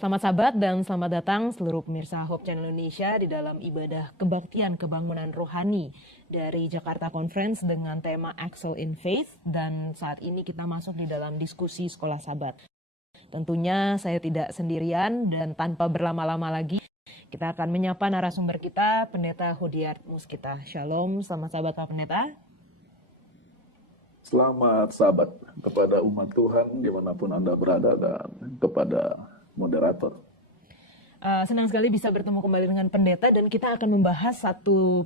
Selamat Sabat dan selamat datang seluruh pemirsa Hope Channel Indonesia di dalam ibadah kebaktian kebangunan rohani dari Jakarta Conference dengan tema Excel in Faith, dan saat ini kita masuk di dalam diskusi Sekolah Sabat. Tentunya saya tidak sendirian dan tanpa berlama-lama lagi kita akan menyapa narasumber kita, Pendeta Hudiat Muskita. Shalom, selamat Sabat Pak Pendeta. Selamat Sabat kepada umat Tuhan dimanapun Anda berada dan kepada moderator. Senang sekali bisa bertemu kembali dengan pendeta, dan kita akan membahas satu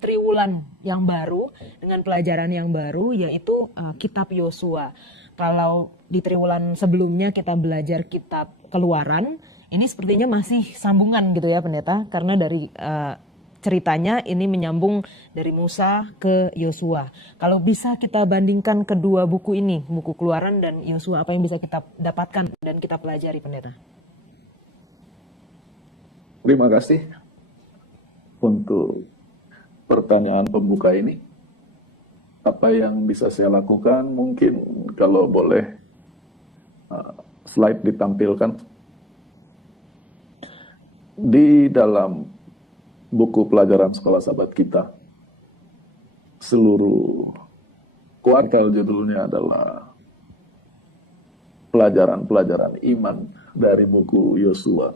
triwulan yang baru dengan pelajaran yang baru, yaitu kitab Yosua. Kalau di triwulan sebelumnya kita belajar kitab Keluaran, ini sepertinya masih sambungan gitu ya pendeta, karena dari ceritanya ini menyambung dari Musa ke Yosua. Kalau bisa kita bandingkan kedua buku ini, buku Keluaran dan Yosua, apa yang bisa kita dapatkan dan kita pelajari pendeta? Terima kasih untuk pertanyaan pembuka ini. Apa yang bisa saya lakukan? Mungkin kalau boleh slide ditampilkan. Di dalam buku pelajaran Sekolah Sabat kita, seluruh kuartal judulnya adalah pelajaran-pelajaran iman dari buku Yosua.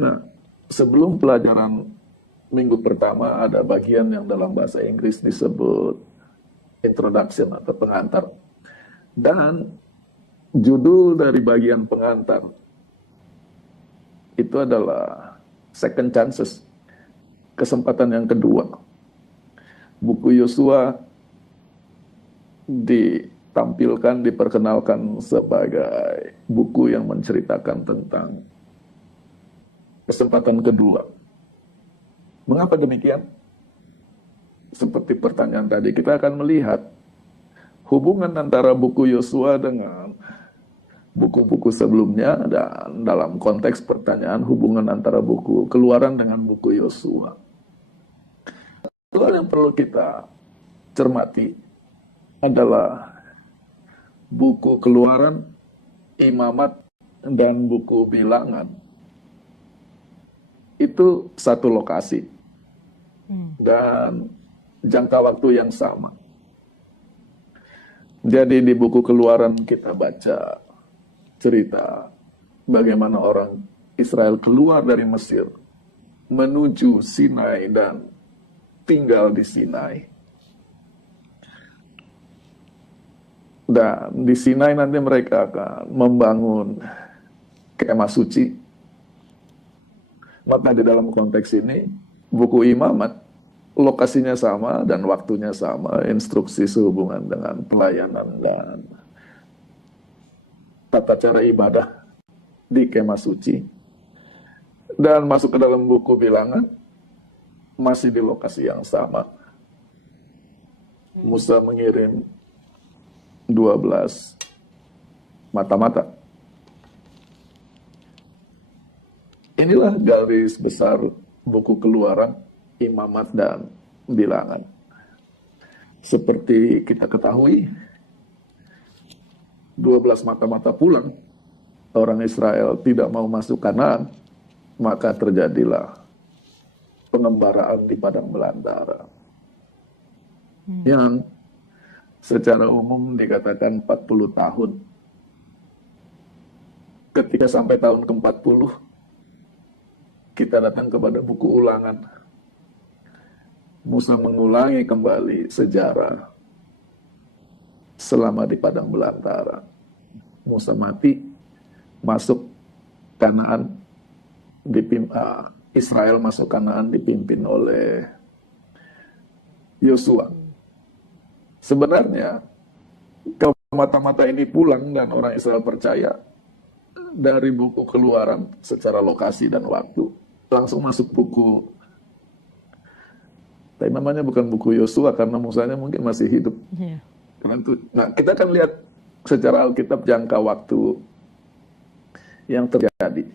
Nah, sebelum pelajaran minggu pertama ada bagian yang dalam bahasa Inggris disebut introduction atau pengantar. Dan judul dari bagian pengantar itu adalah second chances, kesempatan yang kedua. Buku Yosua ditampilkan, diperkenalkan sebagai buku yang menceritakan tentang kesempatan kedua. Mengapa demikian? Seperti pertanyaan tadi, kita akan melihat hubungan antara buku Yosua dengan buku-buku sebelumnya, dan dalam konteks pertanyaan hubungan antara buku Keluaran dengan buku Yosua. Hal yang perlu kita cermati adalah buku Keluaran, Imamat, dan buku Bilangan. Itu satu lokasi dan jangka waktu yang sama. Jadi di buku Keluaran kita baca cerita bagaimana orang Israel keluar dari Mesir menuju Sinai dan tinggal di Sinai. Dan di Sinai nanti mereka akan membangun kemah suci. Maka di dalam konteks ini buku Imamat lokasinya sama dan waktunya sama, instruksi sehubungan dengan pelayanan dan tata cara ibadah di kemah suci. Dan masuk ke dalam buku Bilangan, masih di lokasi yang sama. Musa mengirim 12 mata-mata. Inilah garis besar buku Keluaran, Imamat, dan Bilangan. Seperti kita ketahui, 12 mata-mata pulang, orang Israel tidak mau masuk Kanaan, maka terjadilah pengembaraan di padang belantara. Yang secara umum dikatakan 40 tahun. Ketika sampai tahun ke-40, kita datang kepada buku Ulangan. Musa mengulangi kembali sejarah selama di padang belantara. Musa mati, masuk Kanaan, Israel masuk Kanaan dipimpin oleh Yosua. Sebenarnya kalau mata-mata ini pulang dan orang Israel percaya, dari buku Keluaran secara lokasi dan waktu langsung masuk buku, tapi namanya bukan buku Yosua karena Musanya mungkin masih hidup. Nah, kita akan lihat secara Alkitab jangka waktu yang terjadi.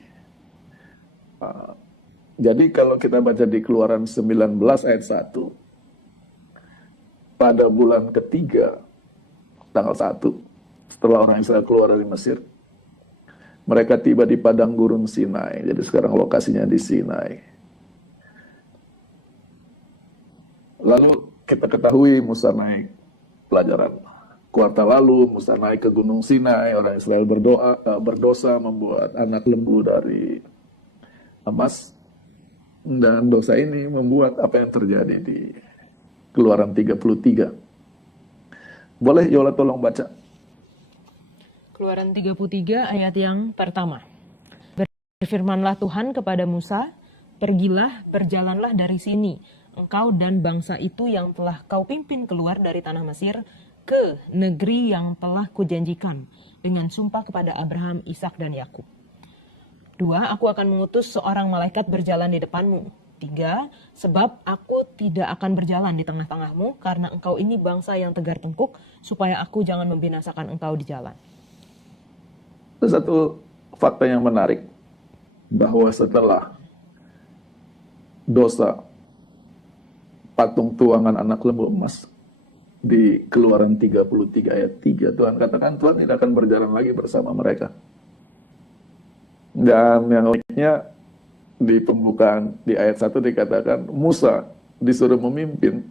Jadi kalau kita baca di Keluaran 19 ayat 1, pada bulan ketiga, tanggal 1, setelah orang Israel keluar dari Mesir, Mereka tiba di padang gurun Sinai. Jadi sekarang lokasinya di Sinai. Lalu kita ketahui Musa naik pelajaran kuartal lalu, Musa naik ke Gunung Sinai, orang Israel berdosa membuat anak lembu dari emas, dan dosa ini membuat apa yang terjadi di Keluaran 33. Boleh Yola tolong baca? Keluaran 33 ayat yang pertama. Berfirmanlah Tuhan kepada Musa, pergilah, berjalanlah dari sini, engkau dan bangsa itu yang telah kau pimpin keluar dari tanah Mesir, ke negeri yang telah kujanjikan dengan sumpah kepada Abraham, Ishak dan Yakub. 2. Aku akan mengutus seorang malaikat berjalan di depanmu. 3. Sebab aku tidak akan berjalan di tengah-tengahmu, karena engkau ini bangsa yang tegar tengkuk, supaya aku jangan membinasakan engkau di jalan. Itu satu fakta yang menarik, bahwa setelah dosa patung tuangan anak lembu emas di Keluaran 33 ayat 3, Tuhan katakan Tuhan tidak akan berjalan lagi bersama mereka. Dan yang uniknya di pembukaan di ayat 1 dikatakan Musa disuruh memimpin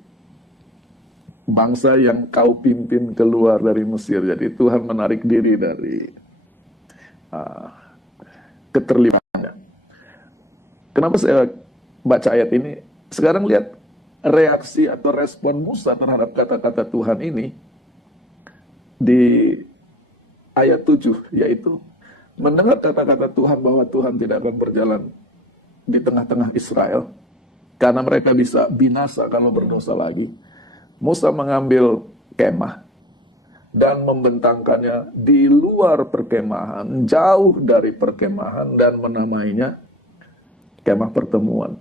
bangsa yang kau pimpin keluar dari Mesir. Jadi Tuhan menarik diri dari keterlibatannya. Kenapa saya baca ayat ini? Sekarang lihat reaksi atau respon Musa terhadap kata-kata Tuhan ini di ayat 7, yaitu mendengar kata-kata Tuhan bahwa Tuhan tidak akan berjalan di tengah-tengah Israel karena mereka bisa binasa kalau berdosa lagi. Musa mengambil kemah dan membentangkannya di luar perkemahan, jauh dari perkemahan, dan menamainya kemah pertemuan.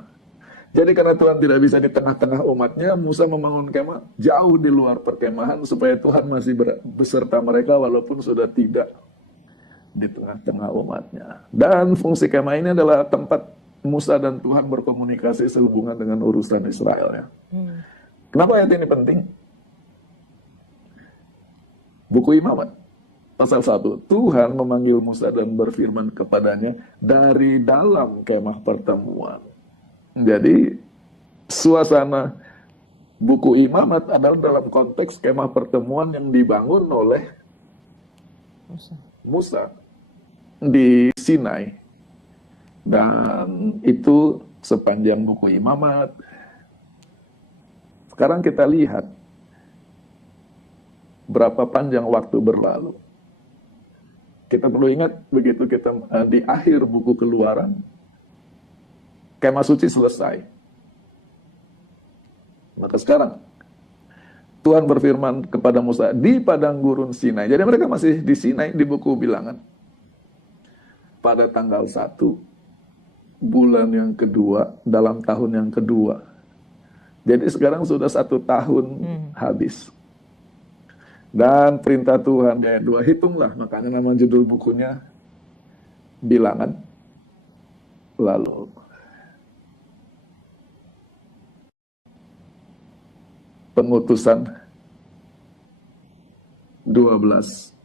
Jadi karena Tuhan tidak bisa di tengah-tengah umatnya, Musa membangun kemah jauh di luar perkemahan supaya Tuhan masih beserta mereka walaupun sudah tidak di tengah-tengah umatnya. Dan fungsi kemah ini adalah tempat Musa dan Tuhan berkomunikasi sehubungan dengan urusan Israel. Ya. Kenapa ayat ini penting? Buku Imamat pasal 1, Tuhan memanggil Musa dan berfirman kepadanya dari dalam kemah pertemuan. Jadi suasana buku Imamat adalah dalam konteks kemah pertemuan yang dibangun oleh Musa di Sinai. Dan itu sepanjang buku Imamat. Sekarang kita lihat berapa panjang waktu berlalu. Kita perlu ingat begitu kita di akhir buku Keluaran, kemah suci selesai. Maka sekarang Tuhan berfirman kepada Musa di padang gurun Sinai. Jadi mereka masih di Sinai di buku Bilangan. Pada tanggal 1 bulan yang kedua dalam tahun yang kedua. Jadi sekarang sudah 1 tahun habis. Dan perintah Tuhan ayat 2, hitunglah, makanya nama judul bukunya Bilangan. Lalu pengutusan 12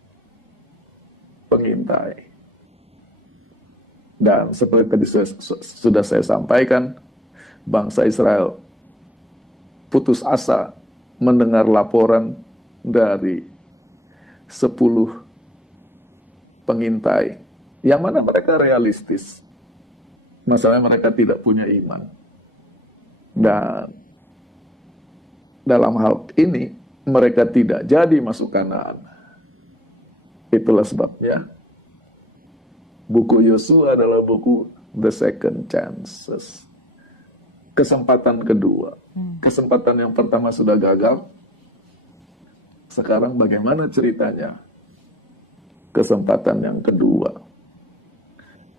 pengintai. Dan seperti tadi sudah saya sampaikan, bangsa Israel putus asa mendengar laporan dari 10 pengintai, yang mana mereka realistis. Masalahnya mereka tidak punya iman. Dan dalam hal ini, mereka tidak jadi masuk Kanaan. Itulah sebabnya buku Yosua adalah buku The Second Chances. Kesempatan kedua. Kesempatan yang pertama sudah gagal. Sekarang bagaimana ceritanya? Kesempatan yang kedua.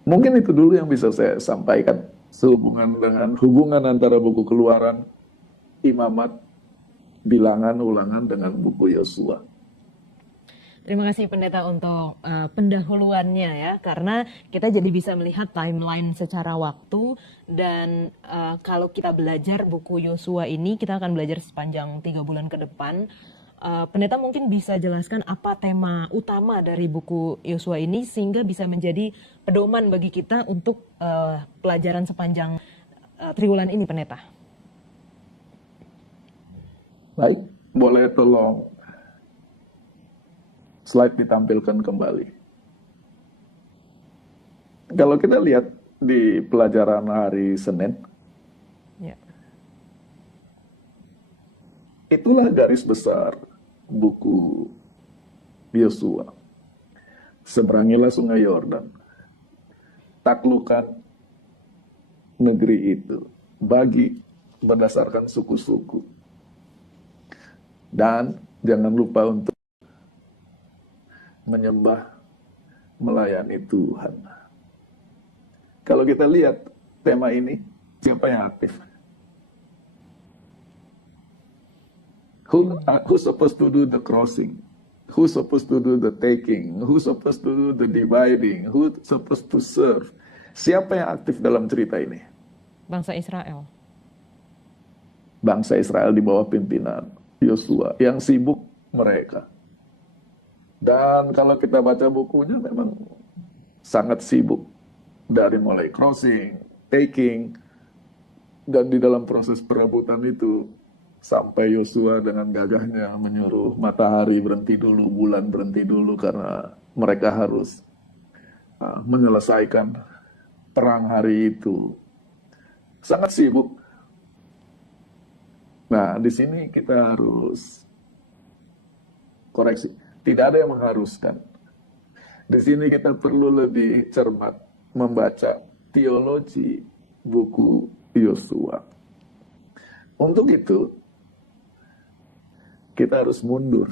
Mungkin itu dulu yang bisa saya sampaikan sehubungan dengan hubungan antara buku Keluaran, Imamat, Bilangan, Ulangan dengan buku Yosua. Terima kasih Pendeta untuk pendahuluannya ya, karena kita jadi bisa melihat timeline secara waktu. Dan kalau kita belajar buku Yosua ini, kita akan belajar sepanjang 3 bulan ke depan Pendeta mungkin bisa jelaskan apa tema utama dari buku Yosua ini sehingga bisa menjadi pedoman bagi kita untuk pelajaran sepanjang triwulan ini, Pendeta. Baik, boleh tolong slide ditampilkan kembali. Kalau kita lihat di pelajaran hari Senin, Ya. itulah garis besar buku Yosua. Seberangilah sungai Yordan, taklukkan negeri itu, bagi berdasarkan suku-suku. Dan jangan lupa untuk menyembah, melayani Tuhan. Kalau kita lihat tema ini, siapa yang aktif? Who's supposed to do the crossing? Who's supposed to do the taking? Who's supposed to do the dividing? Who's supposed to serve? Siapa yang aktif dalam cerita ini? Bangsa Israel. Bangsa Israel di bawah pimpinan Yosua. Yang sibuk mereka. Dan kalau kita baca bukunya memang sangat sibuk. Dari mulai crossing, taking, dan di dalam proses perebutan itu, sampai Yosua dengan gagahnya menyuruh matahari berhenti dulu, bulan berhenti dulu, karena mereka harus menyelesaikan perang hari itu. Sangat sibuk. Nah, di sini kita harus koreksi. Tidak ada yang mengharuskan. Di sini kita perlu lebih cermat membaca teologi buku Yosua. Untuk itu, kita harus mundur,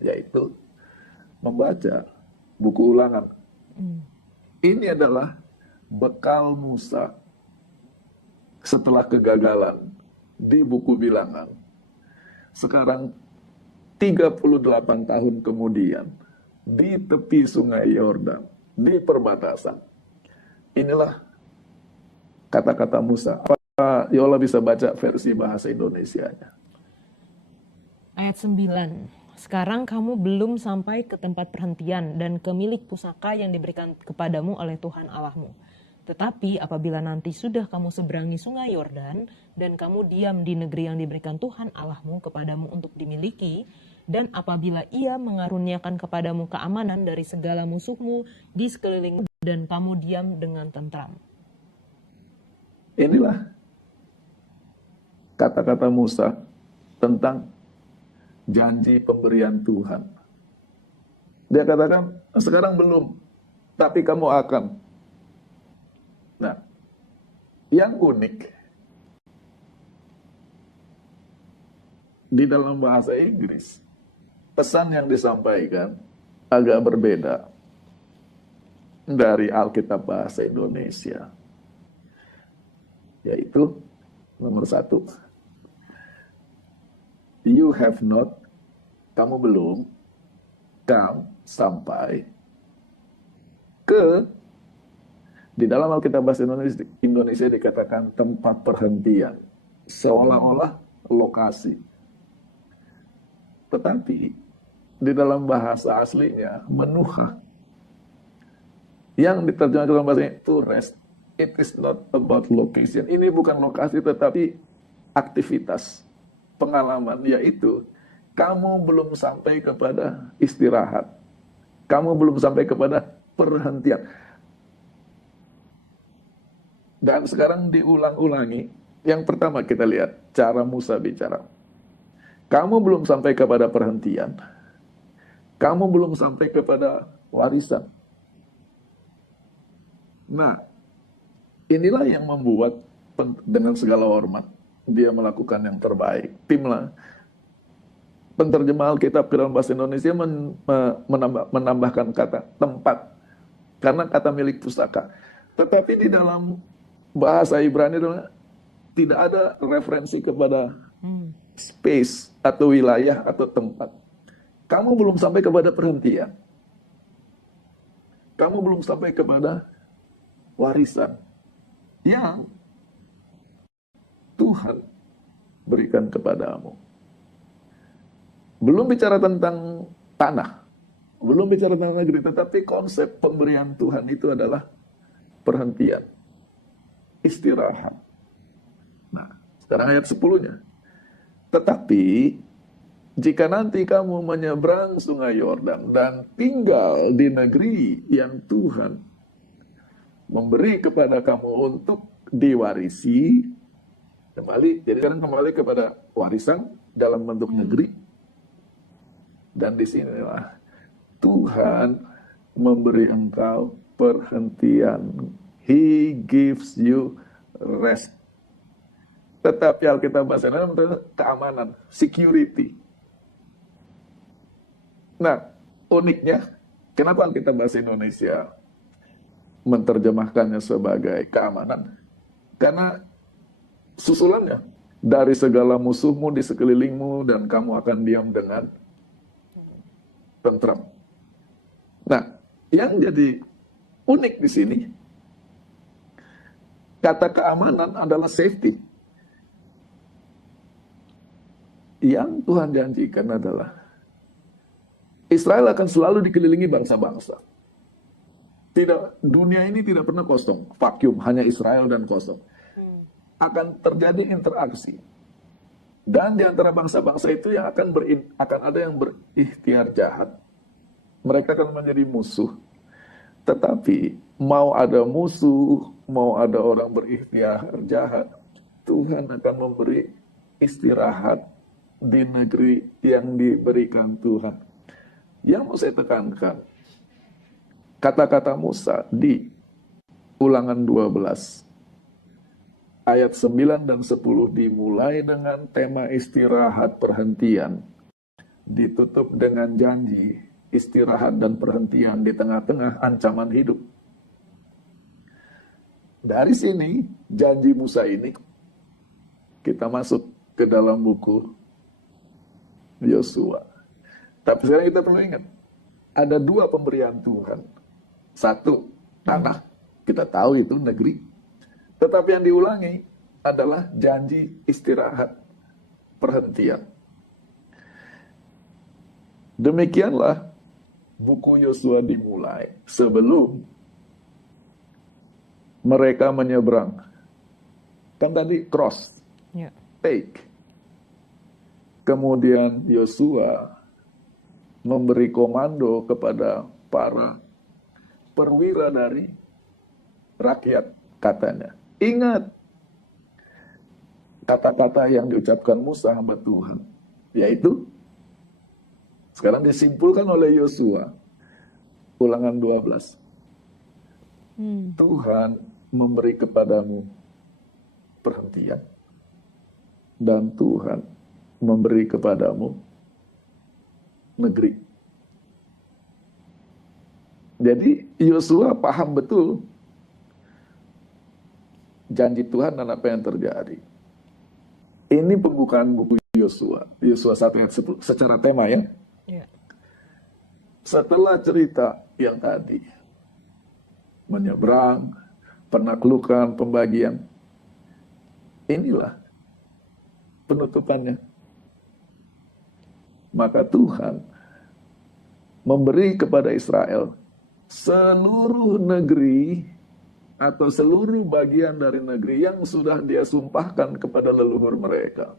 yaitu membaca buku Ulangan. Ini adalah bekal Musa setelah kegagalan di buku Bilangan. Sekarang 38 tahun kemudian, di tepi sungai Yordan, di perbatasan. Inilah kata-kata Musa. Apa Yola bisa baca versi bahasa Indonesianya? Ayat 9. Sekarang kamu belum sampai ke tempat perhentian dan ke milik pusaka yang diberikan kepadamu oleh Tuhan Allahmu. Tetapi apabila nanti sudah kamu seberangi sungai Yordan dan kamu diam di negeri yang diberikan Tuhan Allahmu kepadamu untuk dimiliki, dan apabila ia mengaruniakan kepadamu keamanan dari segala musuhmu di sekelilingmu dan kamu diam dengan tentram. Inilah kata-kata Musa tentang janji pemberian Tuhan. Dia katakan, sekarang belum, tapi kamu akan. Nah, yang unik, di dalam bahasa Inggris, pesan yang disampaikan agak berbeda dari Alkitab bahasa Indonesia. Yaitu, nomor 1, you have not, kamu belum, come, sampai, ke, di dalam Alkitab bahasa Indonesia dikatakan tempat perhentian, seolah-olah lokasi. Tetapi, di dalam bahasa aslinya, menuha, yang diterjemahkan dalam bahasa to rest. It is not about location. Ini bukan lokasi tetapi aktivitas, pengalaman, yaitu kamu belum sampai kepada istirahat. Kamu belum sampai kepada perhentian. Dan sekarang diulang-ulangi. Yang pertama kita lihat cara Musa bicara. Kamu belum sampai kepada perhentian. Kamu belum sampai kepada warisan. Nah, inilah yang membuat dengan segala hormat dia melakukan yang terbaik. Timlah penterjemah Alkitab ke dalam bahasa Indonesia menambahkan kata tempat karena kata milik pusaka. Tetapi di dalam bahasa Ibrani tidak ada referensi kepada space atau wilayah atau tempat. Kamu belum sampai kepada perhentian. Kamu belum sampai kepada warisan yang Tuhan berikan kepadamu. Belum bicara tentang tanah, belum bicara tentang negeri, tetapi konsep pemberian Tuhan itu adalah perhentian, istirahat. Nah, sekarang ayat 10-nya. Tetapi jika nanti kamu menyeberang sungai Yordan dan tinggal di negeri yang Tuhan memberi kepada kamu untuk diwarisi, jadi sekarang kembali kepada warisan dalam bentuk negeri. Dan disinilah Tuhan memberi engkau perhentian. He gives you rest. Tetapi Alkitab bahasa Indonesia keamanan, security. Nah, uniknya, kenapa Alkitab bahasa Indonesia menerjemahkannya sebagai keamanan? Karena susulannya, dari segala musuhmu di sekelilingmu dan kamu akan diam dengan tentram. Nah, yang jadi unik di sini, kata keamanan adalah safety. Yang Tuhan janjikan adalah Israel akan selalu dikelilingi bangsa-bangsa. Dunia ini tidak pernah kosong, vacuum, hanya Israel dan kosong. Akan terjadi interaksi. Dan di antara bangsa-bangsa itu yang akan ada yang berikhtiar jahat. Mereka akan menjadi musuh. Tetapi mau ada musuh, mau ada orang berikhtiar jahat, Tuhan akan memberi istirahat di negeri yang diberikan Tuhan. Yang mau saya tekankan, kata-kata Musa di Ulangan 12 ayat 9 dan 10 dimulai dengan tema istirahat perhentian, ditutup dengan janji istirahat dan perhentian di tengah-tengah ancaman hidup. Dari sini, janji Musa ini, kita masuk ke dalam buku Yosua. Tapi sekarang kita perlu ingat, ada dua pemberian Tuhan. Satu, tanah. Kita tahu itu negeri. Tetapi yang diulangi adalah janji istirahat, perhentian. Demikianlah buku Yosua dimulai sebelum mereka menyeberang. Kan tadi cross, take. Kemudian Yosua memberi komando kepada para perwira dari rakyat, katanya. Ingat kata-kata yang diucapkan Musa hamba Tuhan, yaitu sekarang disimpulkan oleh Yosua. Ulangan 12. Tuhan memberi kepadamu perhentian dan Tuhan memberi kepadamu negeri. Jadi Yosua paham betul janji Tuhan dan apa yang terjadi. Ini pembukaan buku Yosua. Yosua 1 ayat 10 secara tema ya. Setelah cerita yang tadi, menyeberang, penaklukan, pembagian, inilah penutupannya. Maka Tuhan memberi kepada Israel seluruh negeri atau seluruh bagian dari negeri yang sudah dia sumpahkan kepada leluhur mereka.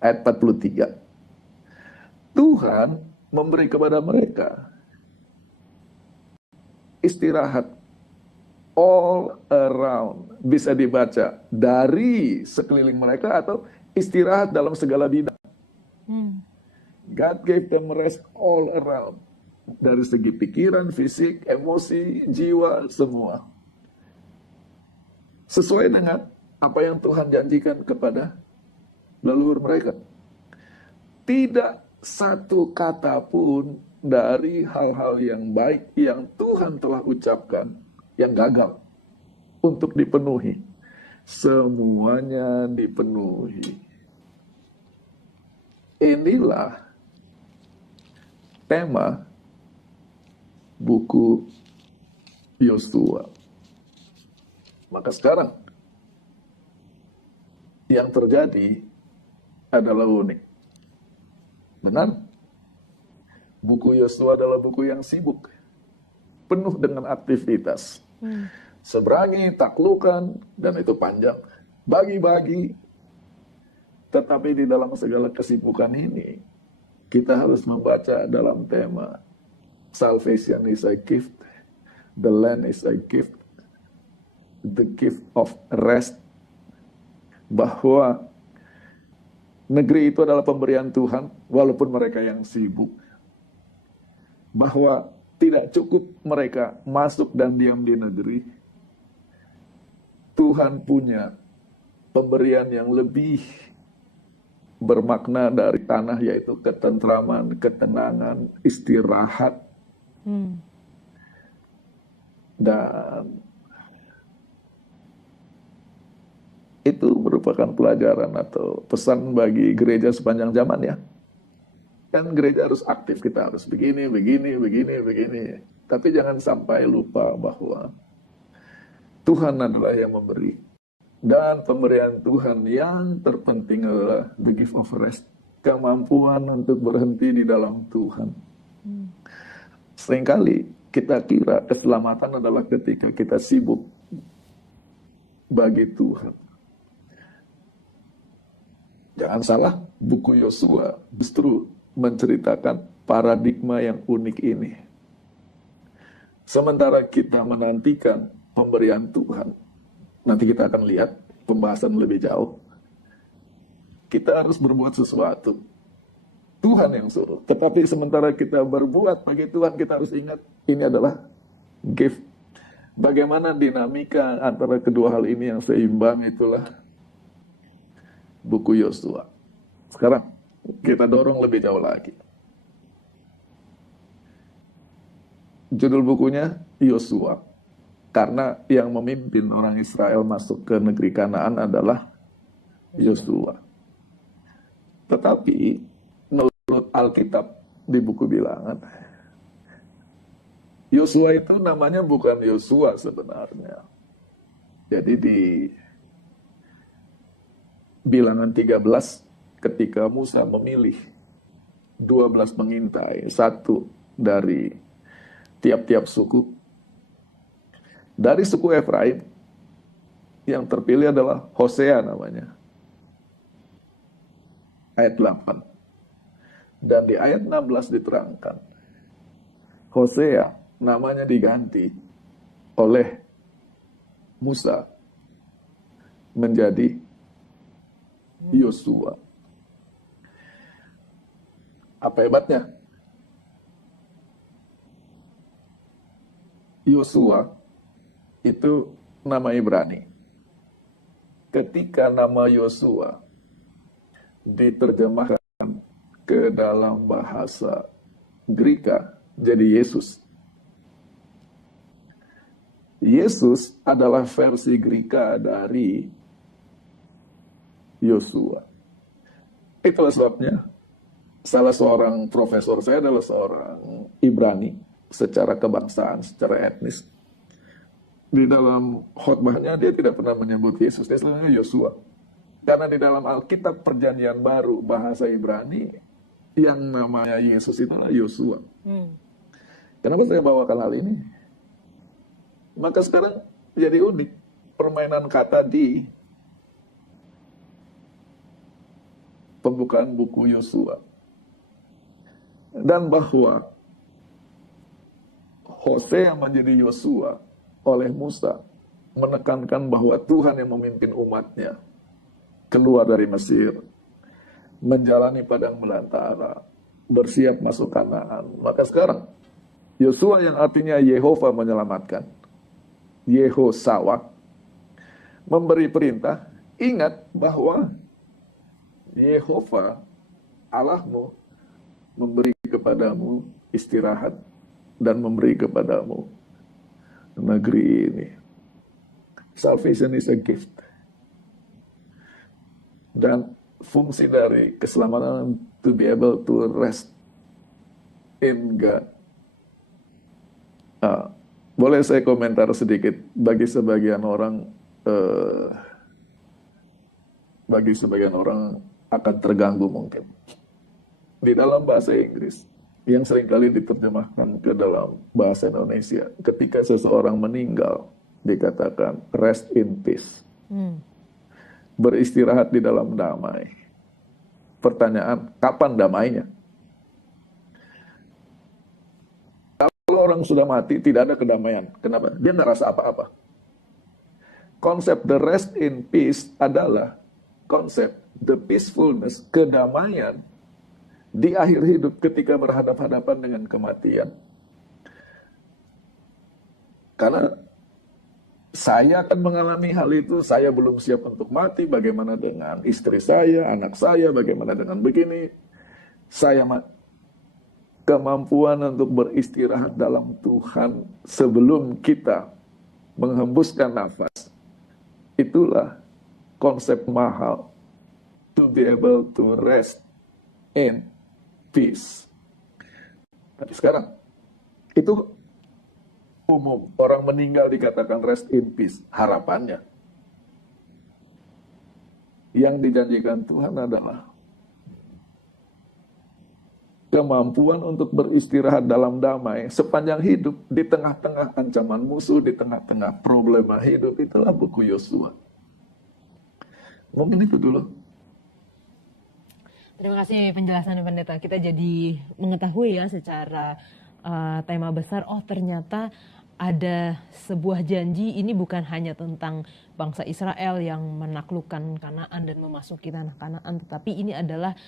Ayat 43. Tuhan memberi kepada mereka istirahat all around. Bisa dibaca dari sekeliling mereka atau istirahat dalam segala bidang. God gave them rest all around. Dari segi pikiran, fisik, emosi, jiwa, semua. Sesuai dengan apa yang Tuhan janjikan kepada leluhur mereka. Tidak satu kata pun dari hal-hal yang baik yang Tuhan telah ucapkan yang gagal untuk dipenuhi. Semuanya dipenuhi. Inilah tema buku Yosua. Maka sekarang yang terjadi adalah unik. Benar? Buku Yosua adalah buku yang sibuk, penuh dengan aktivitas. Seberangi, taklukan, dan itu panjang. Bagi-bagi. Tetapi di dalam segala kesibukan ini, kita harus membaca dalam tema Salvation is a gift, the land is a gift, the gift of rest. Bahwa negeri itu adalah pemberian Tuhan, walaupun mereka yang sibuk. Bahwa tidak cukup mereka masuk dan diam di negeri. Tuhan punya pemberian yang lebih bermakna dari tanah, yaitu ketentraman, ketenangan, istirahat. Dan itu merupakan pelajaran atau pesan bagi gereja sepanjang zaman ya. Kan gereja harus aktif, kita harus begini. Tapi jangan sampai lupa bahwa Tuhan adalah yang memberi. Dan pemberian Tuhan yang terpenting adalah the gift of rest. Kemampuan untuk berhenti di dalam Tuhan. Seringkali kita kira keselamatan adalah ketika kita sibuk bagi Tuhan. Jangan salah, buku Yosua justru menceritakan paradigma yang unik ini. Sementara kita menantikan pemberian Tuhan, nanti kita akan lihat pembahasan lebih jauh. Kita harus berbuat sesuatu. Tuhan yang suruh. Tetapi sementara kita berbuat bagi Tuhan, kita harus ingat ini adalah gift. Bagaimana dinamika antara kedua hal ini yang seimbang, itulah buku Yosua. Sekarang kita dorong lebih jauh lagi. Judul bukunya Yosua, karena yang memimpin orang Israel masuk ke negeri Kanaan adalah Yosua. Tetapi menurut Alkitab di buku Bilangan, Yosua itu namanya bukan Yosua sebenarnya. Jadi di Bilangan 13, ketika Musa memilih 12 pengintai, satu dari tiap-tiap suku. Dari suku Efraim, yang terpilih adalah Hosea namanya. Ayat 8. Dan di ayat 16 diterangkan, Hosea namanya diganti oleh Musa menjadi Yosua. Apa hebatnya? Yosua itu nama Ibrani. Ketika nama Yosua diterjemahkan ke dalam bahasa Greka jadi Yesus. Yesus adalah versi Greka dari Yosua. Itulah sebabnya salah seorang profesor saya adalah seorang Ibrani secara kebangsaan, secara etnis. Di dalam khotbahnya dia tidak pernah menyebut Yesus, dia selalu Yosua. Karena di dalam Alkitab Perjanjian Baru bahasa Ibrani yang namanya Yesus itulah Yosua. Kenapa saya bawakan hal ini? Maka sekarang jadi unik permainan kata di pembukaan buku Yosua. Dan bahwa Hosea menjadi Yosua oleh Musa menekankan bahwa Tuhan yang memimpin umatnya keluar dari Mesir, menjalani padang belantara, bersiap masuk Kanaan. Maka sekarang Yosua yang artinya Yehova menyelamatkan, Yehosawak, memberi perintah, ingat bahwa Yehova Allahmu memberi kepadamu istirahat dan memberi kepadamu negeri ini. Salvation is a gift. Dan fungsi dari keselamatan to be able to rest in God. Boleh saya komentar sedikit bagi sebagian orang akan terganggu mungkin. di dalam bahasa Inggris yang seringkali diterjemahkan ke dalam bahasa Indonesia, ketika seseorang meninggal dikatakan rest in peace, beristirahat di dalam damai. Pertanyaan, kapan damainya? Kalau orang sudah mati tidak ada kedamaian. Kenapa? Dia nggak rasa apa-apa. Konsep the rest in peace adalah konsep the peacefulness, kedamaian di akhir hidup ketika berhadapan-hadapan dengan kematian. Karena saya akan mengalami hal itu, saya belum siap untuk mati, bagaimana dengan istri saya, anak saya, bagaimana dengan begini. Kemampuan untuk beristirahat dalam Tuhan sebelum kita menghembuskan nafas, itulah konsep mahal. To be able to rest in peace. Tapi sekarang, itu umum. Orang meninggal dikatakan rest in peace. Harapannya. Yang dijanjikan Tuhan adalah kemampuan untuk beristirahat dalam damai sepanjang hidup, di tengah-tengah ancaman musuh, di tengah-tengah problema hidup. Itulah buku Yosua. Mungkin itu dulu. Terima kasih penjelasannya Pendeta. Kita jadi mengetahui ya secara tema besar, oh ternyata ada sebuah janji, ini bukan hanya tentang bangsa Israel yang menaklukkan Kanaan dan memasuki tanah Kanaan, tetapi ini adalah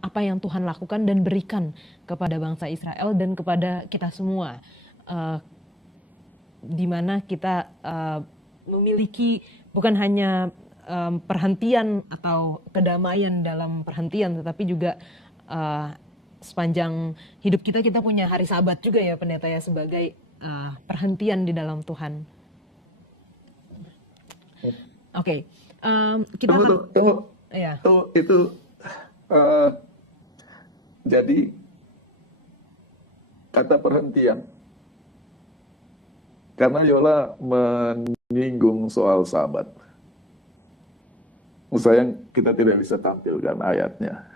apa yang Tuhan lakukan dan berikan kepada bangsa Israel dan kepada kita semua, di mana kita memiliki bukan hanya perhentian atau kedamaian dalam perhentian, tetapi juga sepanjang hidup kita punya hari Sabat juga ya Pendeta ya, sebagai perhentian di dalam Tuhan. Oke, kita tunggu. Ya. Itu jadi kata perhentian, karena Yola menyinggung soal Sabat. Sayang kita tidak bisa tampilkan ayatnya,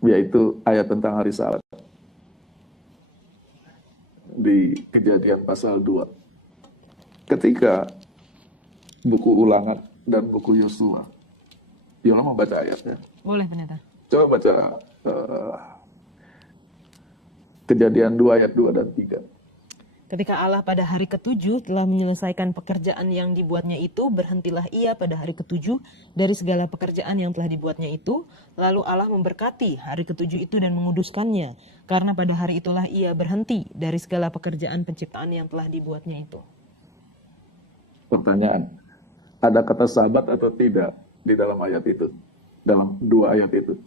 yaitu ayat tentang hari Sabat di Kejadian pasal 2. Ketika buku Ulangan dan buku Yosua, Yola mau baca ayatnya? Boleh Pendeta. Coba baca Kejadian 2 ayat 2 dan 3. Ketika Allah pada hari ke-7 telah menyelesaikan pekerjaan yang dibuatnya itu, berhentilah ia pada hari ke-7 dari segala pekerjaan yang telah dibuatnya itu. Lalu Allah memberkati hari ke-7 itu dan menguduskannya, karena pada hari itulah ia berhenti dari segala pekerjaan penciptaan yang telah dibuatnya itu. Pertanyaan, ada kata Sabat atau tidak di dalam ayat itu? Dalam 2 ayat itu?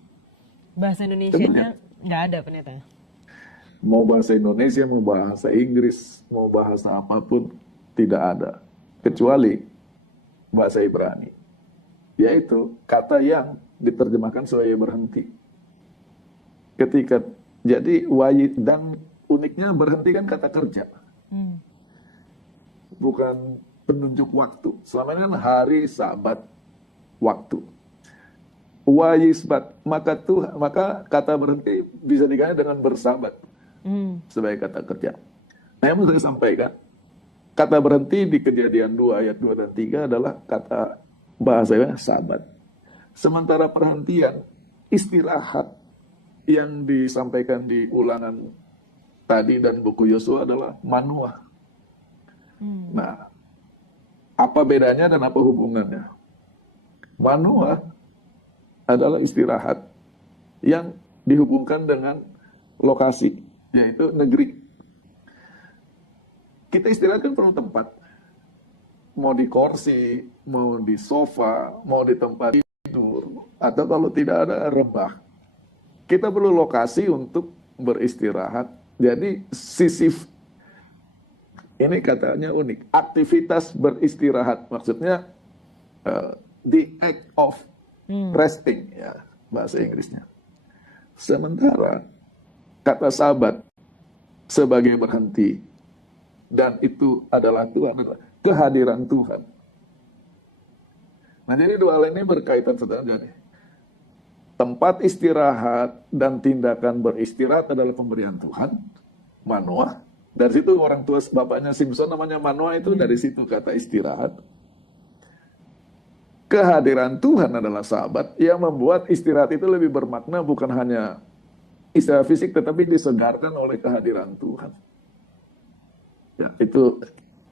Bahasa Indonesianya nggak ada Pendeta. Mau bahasa Indonesia, mau bahasa Inggris, mau bahasa apapun, tidak ada. Kecuali bahasa Ibrani. Yaitu kata yang diterjemahkan sebagai berhenti. Jadi dan uniknya berhenti kan kata kerja. Bukan penunjuk waktu. Selama ini kan hari Sabat, waktu. Wayisbat, maka kata berhenti bisa diganti dengan bersabat. Sebagai kata kerja. Nah, yang mau saya sampaikan, kata berhenti di Kejadian 2 ayat 2 dan 3 adalah kata bahasanya Sabat. Sementara perhentian, istirahat yang disampaikan di Ulangan tadi dan buku Yosua adalah manuah. Nah, apa bedanya dan apa hubungannya? Manuah adalah istirahat yang dihubungkan dengan lokasi, yaitu negeri. Kita istirahat kan perlu tempat. Mau di kursi, mau di sofa, mau di tempat tidur, atau kalau tidak ada rebah. Kita perlu lokasi untuk beristirahat. Jadi ini katanya unik. Aktivitas beristirahat, maksudnya the act of resting, ya bahasa Inggrisnya. Sementara kata Sabat sebagai berhenti, dan itu adalah Tuhan, adalah kehadiran Tuhan. Nah, jadi dua hal ini berkaitan sebenarnya. tempat istirahat dan tindakan beristirahat adalah pemberian Tuhan, Manoah. Dari situ orang tua bapaknya Simpson namanya Manoah itu dari situ kata istirahat. Kehadiran Tuhan adalah sahabat yang membuat istirahat itu lebih bermakna, bukan hanya istirahat fisik tetapi disegarkan oleh kehadiran Tuhan. Ya, itu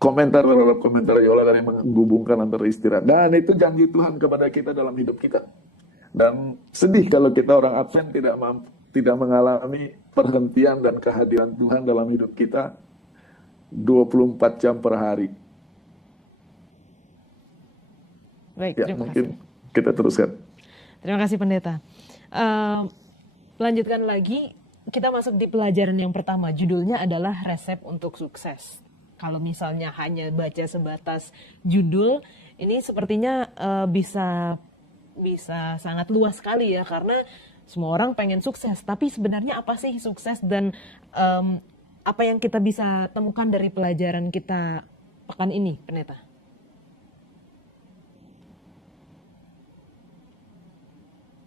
komentar terhadap komentar Yola dari menghubungkan antara istirahat. Dan itu janji Tuhan kepada kita dalam hidup kita. Dan sedih kalau kita orang Advent tidak mengalami perhentian dan kehadiran Tuhan dalam hidup kita 24 jam per hari. Baik, Ya, terima mungkin kasih. kita teruskan. Terima kasih Pendeta. Lanjutkan lagi, kita masuk di pelajaran yang pertama. Judulnya adalah resep untuk sukses. Kalau misalnya hanya baca sebatas judul, ini sepertinya bisa sangat luas sekali ya, karena semua orang pengen sukses. Tapi sebenarnya apa sih sukses, dan apa yang kita bisa temukan dari pelajaran kita pekan ini, Pendeta?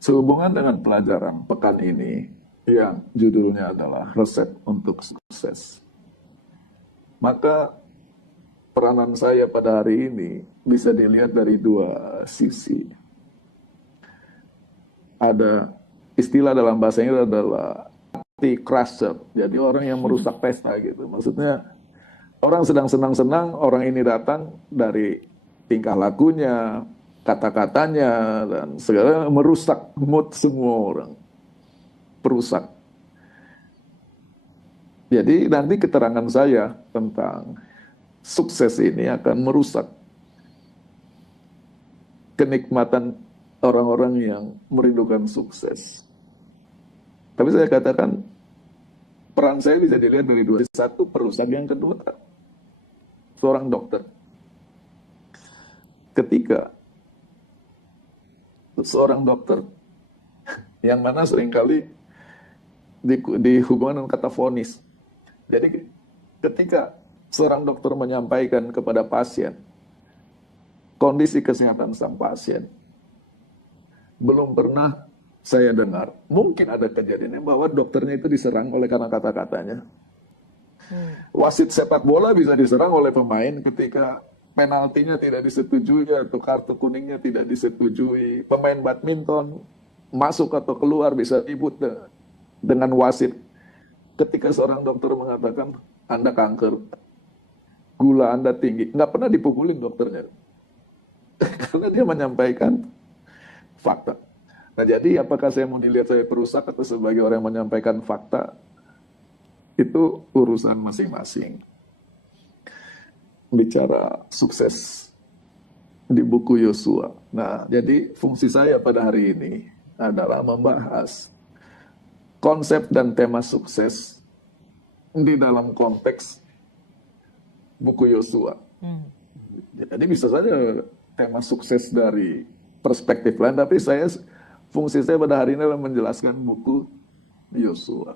Sehubungan dengan pelajaran pekan ini yang judulnya adalah resep untuk sukses, maka peranan saya pada hari ini bisa dilihat dari dua sisi. Ada istilah dalam bahasa Inggris adalah party crasher, jadi orang yang merusak pesta gitu. Maksudnya orang sedang senang-senang, orang ini datang dari tingkah lakunya, kata-katanya, dan segala merusak mood semua orang. Perusak. Jadi nanti keterangan saya tentang sukses ini akan merusak kenikmatan orang-orang yang merindukan sukses. Tapi saya katakan, peran saya bisa dilihat dari dua. Satu, perusak. Yang kedua, seorang dokter. Ketika seorang dokter, yang mana seringkali dihubungkan dengan kata vonis. Jadi ketika seorang dokter menyampaikan kepada pasien kondisi kesehatan sang pasien, belum pernah saya dengar, mungkin ada kejadiannya bahwa dokternya itu diserang oleh karena kata-katanya. Wasit sepak bola bisa diserang oleh pemain ketika penaltinya tidak disetujui atau kartu kuningnya tidak disetujui. Pemain badminton masuk atau keluar bisa ribut dengan wasit. Ketika seorang dokter mengatakan Anda kanker, gula Anda tinggi, nggak pernah dipukulin dokternya. Karena dia menyampaikan fakta. Nah, jadi apakah saya mau dilihat saya perusak atau sebagai orang yang menyampaikan fakta, itu urusan masing-masing. Bicara sukses di buku Yosua. Nah, jadi fungsi saya pada hari ini adalah membahas konsep dan tema sukses di dalam konteks buku Yosua. Jadi bisa saja tema sukses dari perspektif lain, tapi fungsi saya pada hari ini adalah menjelaskan buku Yosua.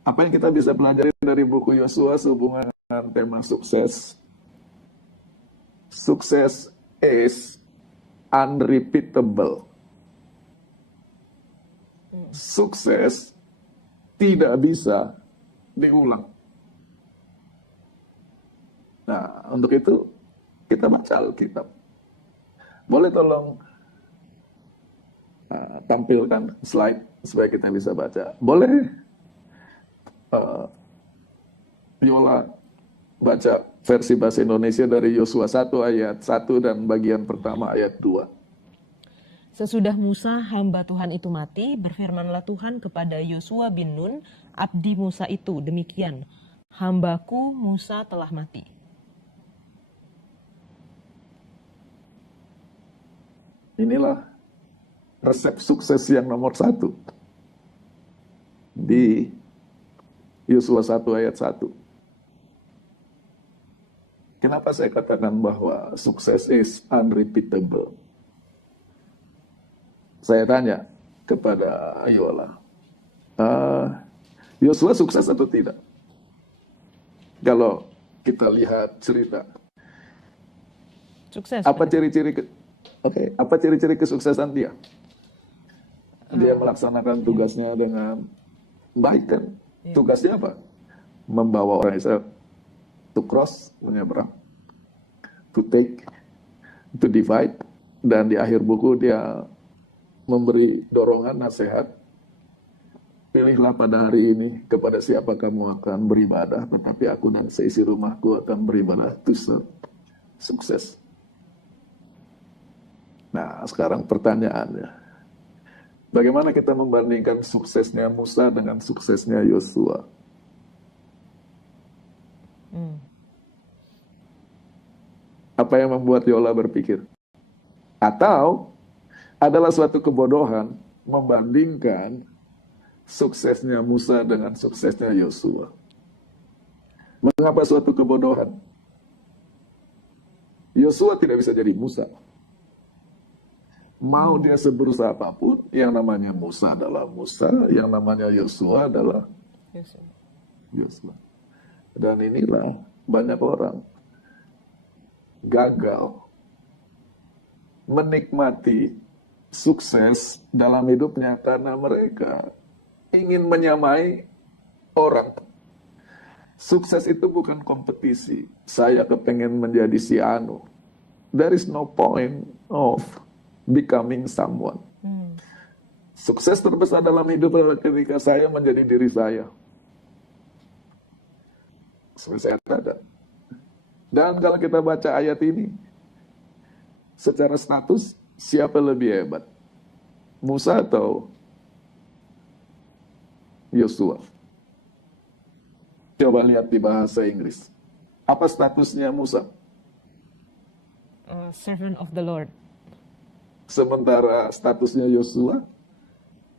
Apa yang kita bisa pelajari dari buku Yosua sehubungan dengan tema sukses? Sukses is unrepeatable. Sukses tidak bisa diulang. Nah, untuk itu kita baca Alkitab. Boleh tolong tampilkan slide supaya kita bisa baca. Boleh Yola baca versi bahasa Indonesia dari Yosua 1 ayat 1 dan bagian pertama ayat 2. Sesudah Musa hamba Tuhan itu mati, berfirmanlah Tuhan kepada Yosua bin Nun, abdi Musa itu, demikian, hambaku Musa telah mati. Inilah resep sukses yang nomor 1 di Yosua 1 ayat 1. Kenapa saya katakan bahwa sukses is unrepeatable? Saya tanya kepada Ayola, Yosua sukses atau tidak? Kalau kita lihat cerita, Sukses. apa ciri-ciri apa ciri-ciri kesuksesan dia? dia melaksanakan tugasnya dengan baik kan. Tugasnya apa? Membawa orang Israel to cross, menyeberang, to take, to divide, dan di akhir buku dia memberi dorongan nasihat. Pilihlah pada hari ini kepada siapa kamu akan beribadah, tetapi aku dan seisi rumahku akan beribadah. Itu sukses. Nah, sekarang pertanyaannya, bagaimana kita membandingkan suksesnya Musa dengan suksesnya Yosua? Apa yang membuat Yola berpikir? Atau adalah suatu kebodohan membandingkan suksesnya Musa dengan suksesnya Yosua? Mengapa suatu kebodohan? Yosua tidak bisa jadi Musa. Mau dia seberusaha apapun, yang namanya Musa adalah Musa, yang namanya Yosua adalah Yosua. Dan inilah banyak orang gagal menikmati sukses dalam hidupnya karena mereka ingin menyamai orang. Sukses itu bukan kompetisi. Saya kepengen menjadi si anu. There is no point of becoming someone. Sukses terbesar dalam hidup adalah ketika saya menjadi diri saya. Seperti saya ada. Dan kalau kita baca ayat ini, secara status, siapa lebih hebat? Musa atau Yosua? Coba lihat di bahasa Inggris. Apa statusnya Musa? Servant of the Lord. Sementara statusnya Yosua?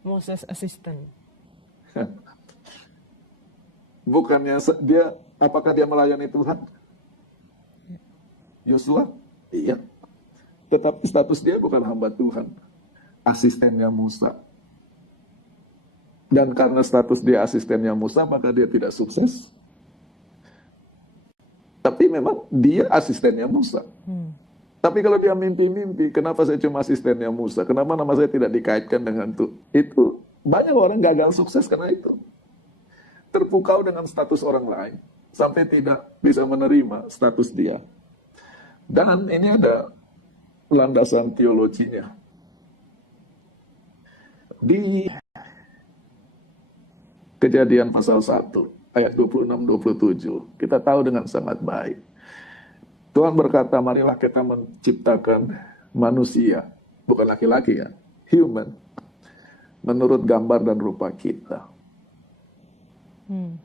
Moses assistant. Bukannya dia, apakah dia melayani Tuhan? Yosua? Iya. Tetapi status dia bukan hamba Tuhan. Asistennya Musa. Dan karena status dia asistennya Musa, maka dia tidak sukses. Tapi memang dia asistennya Musa. Tapi kalau dia mimpi-mimpi, kenapa saya cuma asistennya Musa? Kenapa nama saya tidak dikaitkan dengan itu? Banyak orang gagal sukses karena itu. Terpukau dengan status orang lain. Sampai tidak bisa menerima status dia. Dan ini ada landasan teologinya. Di Kejadian pasal 1, ayat 26-27, kita tahu dengan sangat baik. Tuhan berkata, marilah kita menciptakan manusia, bukan laki-laki ya, human, menurut gambar dan rupa kita.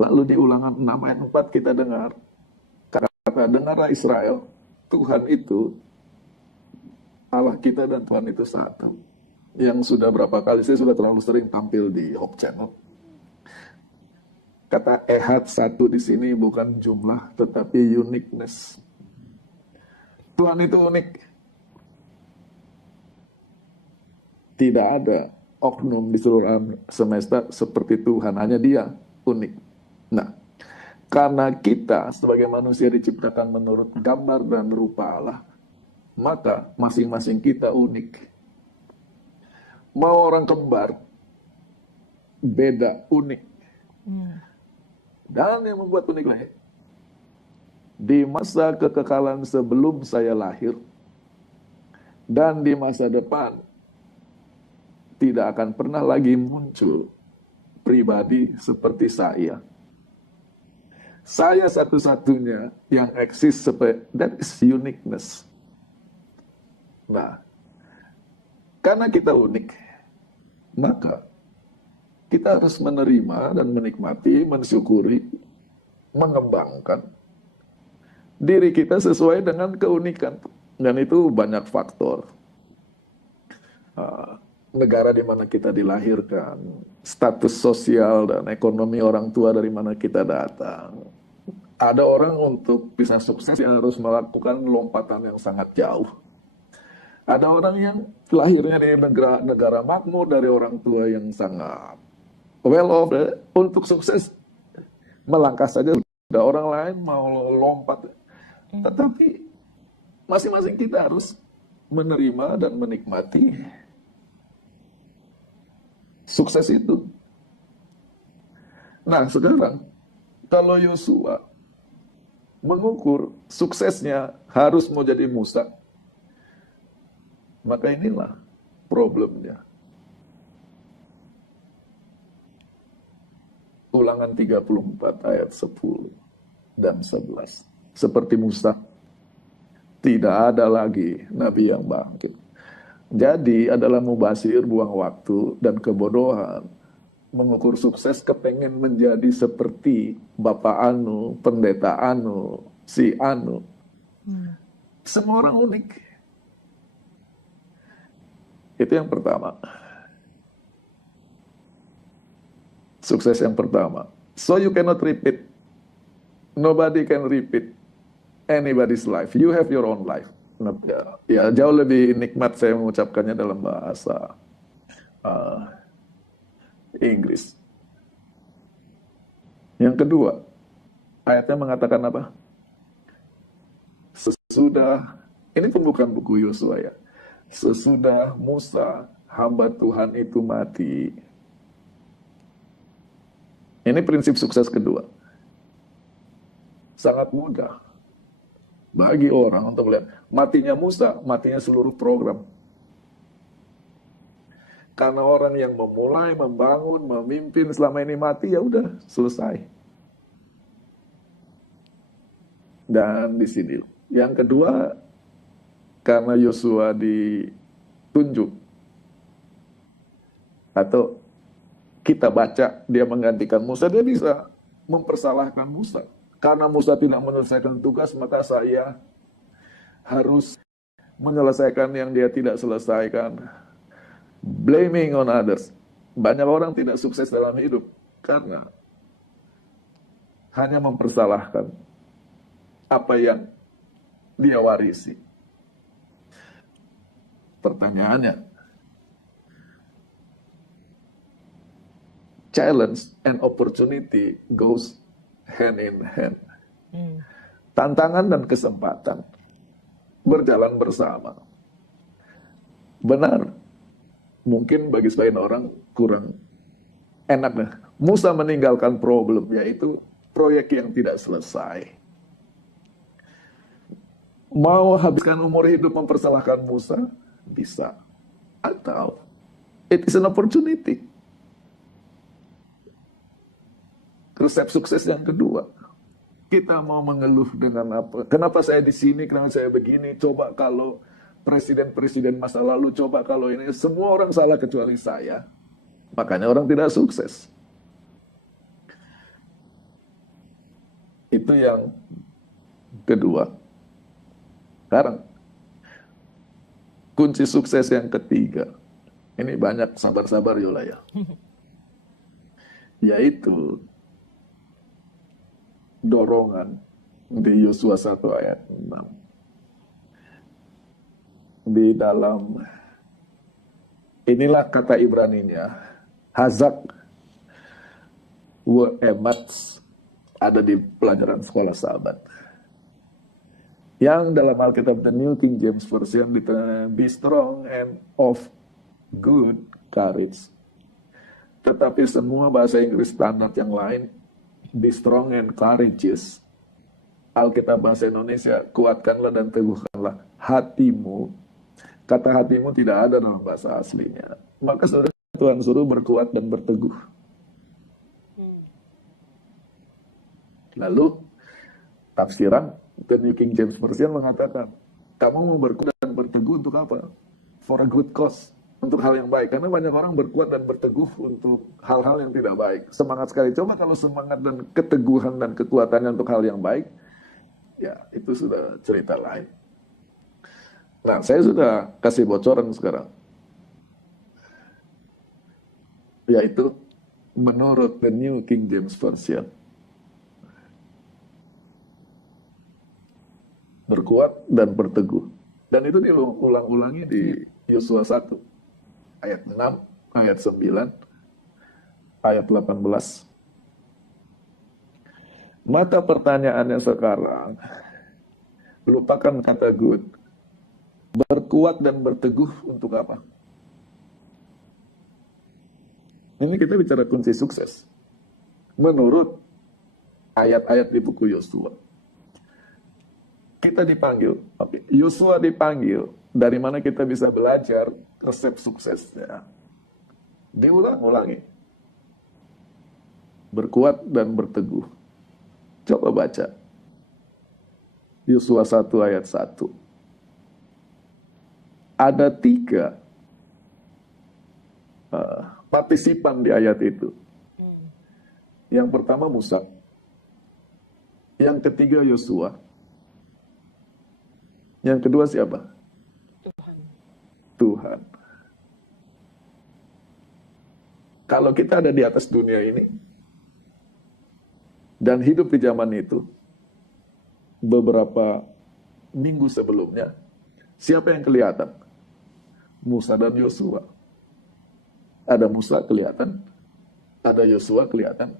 Lalu di Ulangan 6 ayat 4 kita dengar, kata, dengarlah Israel, Tuhan itu, Allah kita dan Tuhan itu satu. Yang sudah berapa kali, saya sudah terlalu sering tampil di Hope Channel. Kata ehad satu di sini bukan jumlah, tetapi uniqueness. Tuhan itu unik. Tidak ada oknum di seluruh alam semesta seperti Tuhan, hanya Dia unik. Nah, karena kita sebagai manusia diciptakan menurut gambar dan rupa Allah, maka masing-masing kita unik. Mau orang kembar, beda, unik. Dan yang membuat unik lagi, di masa kekekalan sebelum saya lahir, dan di masa depan, tidak akan pernah lagi muncul pribadi seperti saya. Saya satu-satunya yang eksis seperti, that is uniqueness. Nah, karena kita unik, maka kita harus menerima dan menikmati, mensyukuri, mengembangkan diri kita sesuai dengan keunikan. Dan itu banyak faktor. Negara di mana kita dilahirkan, status sosial dan ekonomi orang tua dari mana kita datang. Ada orang untuk bisa sukses yang harus melakukan lompatan yang sangat jauh. Ada orang yang lahirnya di negara makmur dari orang tua yang sangat well off, untuk sukses melangkah saja sudah, orang lain mau lompat. Tetapi masing-masing kita harus menerima dan menikmati sukses itu. Nah, sekarang kalau Yosua mengukur suksesnya harus mau jadi Musa, maka inilah problemnya. Ulangan 34 ayat 10 dan 11. Seperti Musa, tidak ada lagi nabi yang bangkit. Jadi adalah mubasir, buang waktu dan kebodohan. Mengukur sukses kepengen menjadi seperti Bapak Anu, pendeta Anu, si Anu. Semua orang unik. Itu yang pertama. Sukses yang pertama. So you cannot repeat. Nobody can repeat anybody's life. You have your own life. Ya, jauh lebih nikmat saya mengucapkannya dalam bahasa Inggris. Yang kedua, ayatnya mengatakan apa? Sesudah, ini pembukaan buku Yosua ya. Sesudah Musa, hamba Tuhan itu mati. Ini prinsip sukses kedua. Sangat mudah bagi orang untuk melihat matinya Musa, matinya seluruh program. Karena orang yang memulai, membangun, memimpin selama ini mati, ya udah selesai. Dan di sini yang kedua, karena Yosua ditunjuk atau kita baca dia menggantikan Musa, dia bisa mempersalahkan Musa. Karena Musa tidak menyelesaikan tugas, maka saya harus menyelesaikan yang dia tidak selesaikan. Blaming on others. Banyak orang tidak sukses dalam hidup karena hanya mempersalahkan apa yang dia warisi. Pertanyaannya, challenge and opportunity goes hand in hand. Tantangan dan kesempatan berjalan bersama. Benar, mungkin bagi sebagian orang kurang enak nih. Musa meninggalkan problem, yaitu proyek yang tidak selesai. Mau habiskan umur hidup mempersalahkan Musa? Bisa. Atau it is an opportunity. Resep sukses yang kedua. Kita mau mengeluh dengan apa? Kenapa saya di sini? Kenapa saya begini? Coba kalau presiden-presiden masa lalu, coba kalau ini. Semua orang salah kecuali saya. Makanya orang tidak sukses. Itu yang kedua. Sekarang, kunci sukses yang ketiga. Ini banyak sabar-sabar Yola ya. Yaitu dorongan di Yosua 1 ayat 6. Di dalam, inilah kata Ibraninya, hazak wa emats, ada di pelajaran sekolah sahabat. Yang dalam Alkitab The New King James Version ditulis be strong and of good courage. Tetapi semua bahasa Inggris standar yang lain be strong and courageous. Alkitab bahasa Indonesia, kuatkanlah dan teguhkanlah hatimu. Kata hatimu tidak ada dalam bahasa aslinya. Maka saudara, Tuhan suruh berkuat dan berteguh. Lalu tafsiran The New King James Version mengatakan, kamu mau berkuat dan berteguh untuk apa? For a good cause. Untuk hal yang baik. Karena banyak orang berkuat dan berteguh untuk hal-hal yang tidak baik. Semangat sekali. Coba kalau semangat dan keteguhan dan kekuatannya untuk hal yang baik, ya itu sudah cerita lain. Nah, saya sudah kasih bocoran sekarang. Yaitu menurut The New King James Version. Berkuat dan berteguh. Dan itu diulang-ulangi di Yosua 1. Ayat 6, ayat 9, ayat 18. Maka pertanyaannya sekarang, lupakan kata good. Berkuat dan berteguh untuk apa? Ini kita bicara kunci sukses. Menurut ayat-ayat di buku Yosua. Kita dipanggil, Yosua dipanggil, dari mana kita bisa belajar resep suksesnya. Diulang-ulangi. Berkuat dan berteguh. Coba baca. Yosua 1 ayat 1. Ada 3 partisipan di ayat itu. Yang pertama Musa. Yang ketiga Yosua. Yang kedua siapa? Tuhan. Kalau kita ada di atas dunia ini dan hidup di zaman itu, beberapa minggu sebelumnya, siapa yang kelihatan? Musa dan Yosua. Ada Musa kelihatan, ada Yosua kelihatan.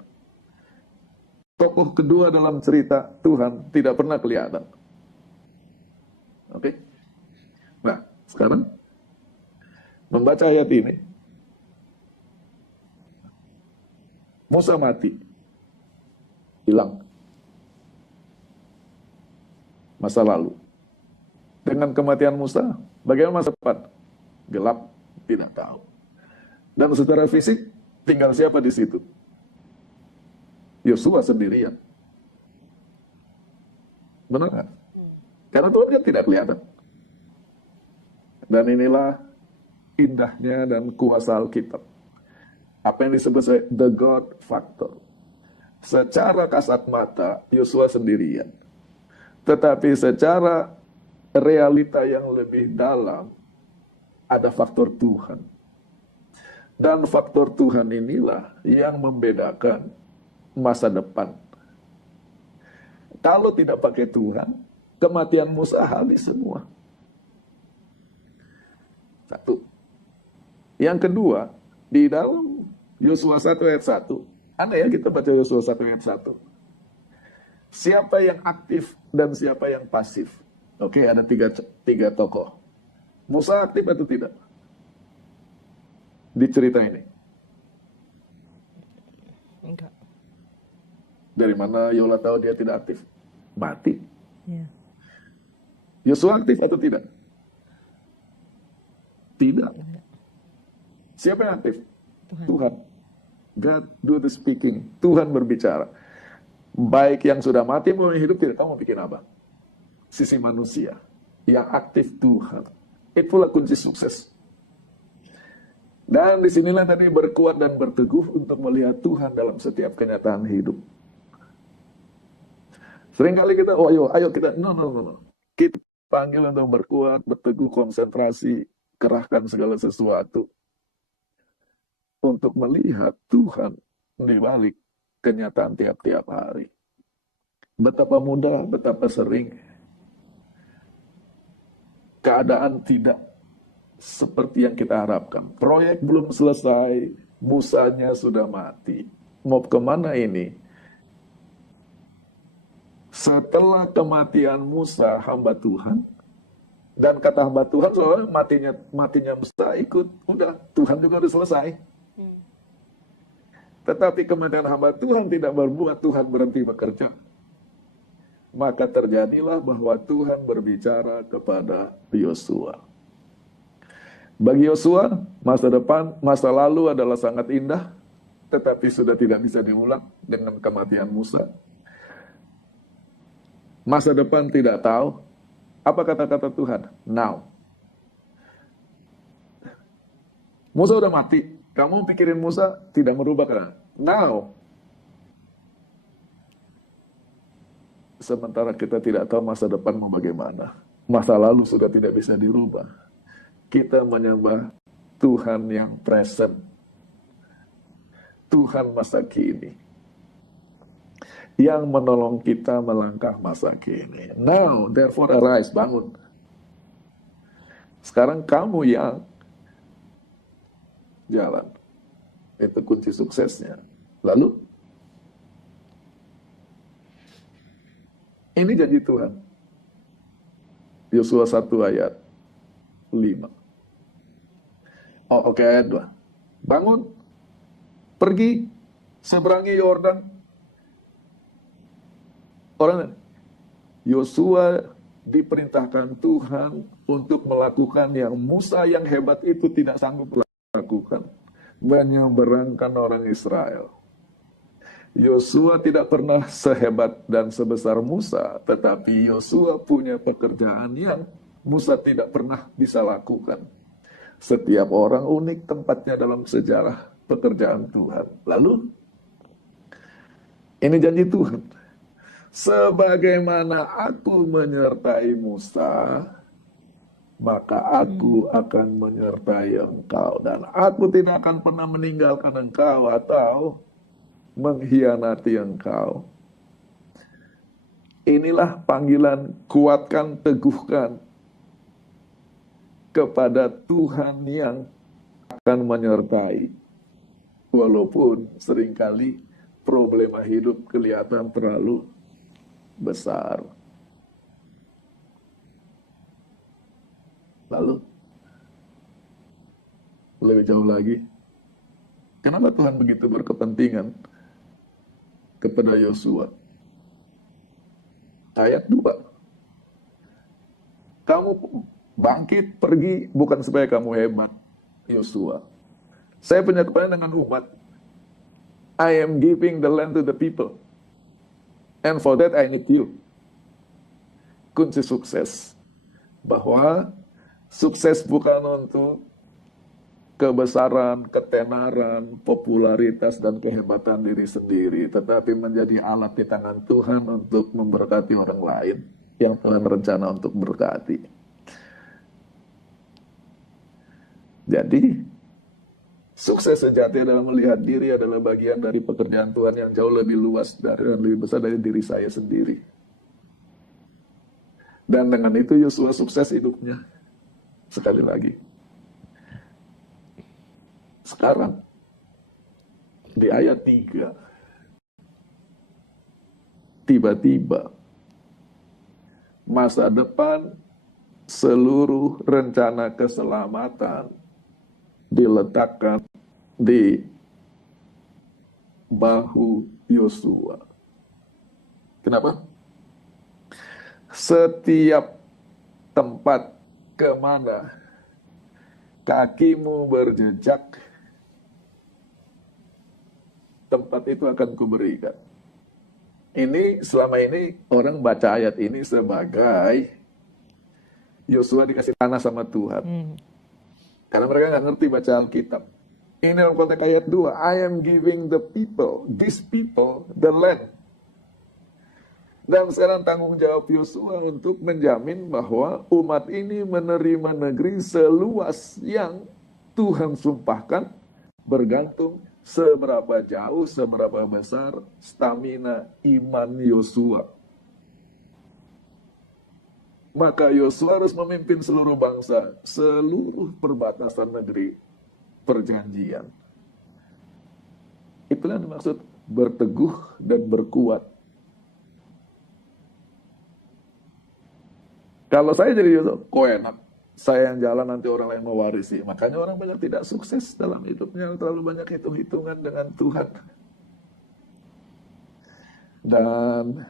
Tokoh kedua dalam cerita Tuhan tidak pernah kelihatan. Oke? Nah, sekarang membaca ayat ini, Musa mati, hilang. Masa lalu. Dengan kematian Musa, bagaimana masa depan? Gelap, tidak tahu. Dan secara fisik, tinggal siapa di situ? Yosua sendirian. Benar nggak? Karena Tuhan kan tidak kelihatan. Dan inilah indahnya dan kuasa Alkitab. Apa yang disebut sebagai the God factor. Secara kasat mata, Yosua sendirian. Tetapi secara realita yang lebih dalam, ada faktor Tuhan. Dan faktor Tuhan inilah yang membedakan masa depan. Kalau tidak pakai Tuhan, kematian Musa habis semua. Satu. Yang kedua, di dalam Yosua 1 ayat 1, aneh ya kita baca Yosua 1 ayat 1. Siapa yang aktif dan siapa yang pasif? Oke, ada tiga tokoh. Musa aktif atau tidak? Di cerita ini. Enggak. Dari mana Yola tahu dia tidak aktif? Mati. Ya. Yosua aktif atau tidak? Tidak. Siapa yang aktif? Tuhan. God do the speaking. Tuhan berbicara. Baik yang sudah mati mau hidup tidak tahu mau bikin apa. Sisi manusia. Yang aktif Tuhan. Itulah kunci sukses. Dan disinilah tadi berkuat dan berteguh untuk melihat Tuhan dalam setiap kenyataan hidup. Seringkali kita, ayo kita, no. Kita panggil untuk berkuat, berteguh, konsentrasi, kerahkan segala sesuatu. Untuk melihat Tuhan di balik kenyataan tiap-tiap hari. Betapa mudah, betapa sering keadaan tidak seperti yang kita harapkan. Proyek belum selesai, Musanya sudah mati. Mau kemana ini? Setelah kematian Musa, hamba Tuhan, dan kata hamba Tuhan soalnya matinya Musa ikut, udah Tuhan juga udah selesai. Tetapi kematian hamba Tuhan tidak berbuat Tuhan berhenti bekerja. Maka terjadilah bahwa Tuhan berbicara kepada Yosua. Bagi Yosua, masa depan, masa lalu adalah sangat indah, tetapi sudah tidak bisa diulang dengan kematian Musa. Masa depan tidak tahu. Apa kata-kata Tuhan? Now. Musa udah mati. Kamu pikirin Musa tidak merubah kan? Now. Sementara kita tidak tahu masa depan mau bagaimana. Masa lalu sudah tidak bisa dirubah. Kita menyembah Tuhan yang present. Tuhan masa kini. Yang menolong kita melangkah masa kini. Now, therefore arise, bangun. Sekarang kamu yang jalan. Itu kunci suksesnya. Lalu, ini janji Tuhan. Yosua 1 ayat 5. Oke, ayat 2. Bangun, pergi seberangi Yordan. Orang Yosua diperintahkan Tuhan untuk melakukan yang Musa yang hebat itu tidak sanggup lakukan, menyeberangkan orang Israel. Yosua tidak pernah sehebat dan sebesar Musa, tetapi Yosua punya pekerjaan yang Musa tidak pernah bisa lakukan. Setiap orang unik tempatnya dalam sejarah pekerjaan Tuhan. Lalu, ini janji Tuhan. Sebagaimana aku menyertai Musa, maka aku akan menyertai engkau. Dan aku tidak akan pernah meninggalkan engkau atau mengkhianati engkau. Inilah panggilan, kuatkan, teguhkan kepada Tuhan yang akan menyertai. Walaupun seringkali problema hidup kelihatan terlalu besar. Lalu, lebih jauh lagi, kenapa Tuhan begitu berkepentingan kepada Yosua? Ayat 2. Kamu bangkit, pergi, bukan supaya kamu hebat, Yosua. Saya punya kepentingan dengan umat. I am giving the land to the people. And for that I need you. Kunci sukses. Bahwa sukses bukan untuk kebesaran, ketenaran, popularitas, dan kehebatan diri sendiri, tetapi menjadi alat di tangan Tuhan untuk memberkati orang lain yang Tuhan rencana untuk berkati. Jadi, sukses sejati adalah melihat diri adalah bagian dari pekerjaan Tuhan yang jauh lebih luas dan lebih besar dari diri saya sendiri. Dan dengan itu Yosua sukses hidupnya. Sekali lagi. Sekarang, di ayat 3, tiba-tiba masa depan seluruh rencana keselamatan diletakkan di bahu Yosua. Kenapa? Setiap tempat kemana kakimu berjejak, tempat itu akan kuberikan. Ini selama ini orang baca ayat ini sebagai Yosua dikasih tanah sama Tuhan. Karena mereka nggak ngerti baca Alkitab. Ini dalam konteks ayat 2. I am giving the people, these people, the land. Dan sekarang tanggung jawab Yosua untuk menjamin bahwa umat ini menerima negeri seluas yang Tuhan sumpahkan, bergantung seberapa jauh, seberapa besar stamina iman Yosua. Maka Yosua harus memimpin seluruh bangsa, seluruh perbatasan negeri perjanjian. Itulah yang dimaksud berteguh dan berkuat. Kalau saya jadi Yosua, kok enak, saya yang jalan nanti orang lain mewarisi. Makanya orang banyak tidak sukses dalam hidupnya, terlalu banyak hitung-hitungan dengan Tuhan. Dan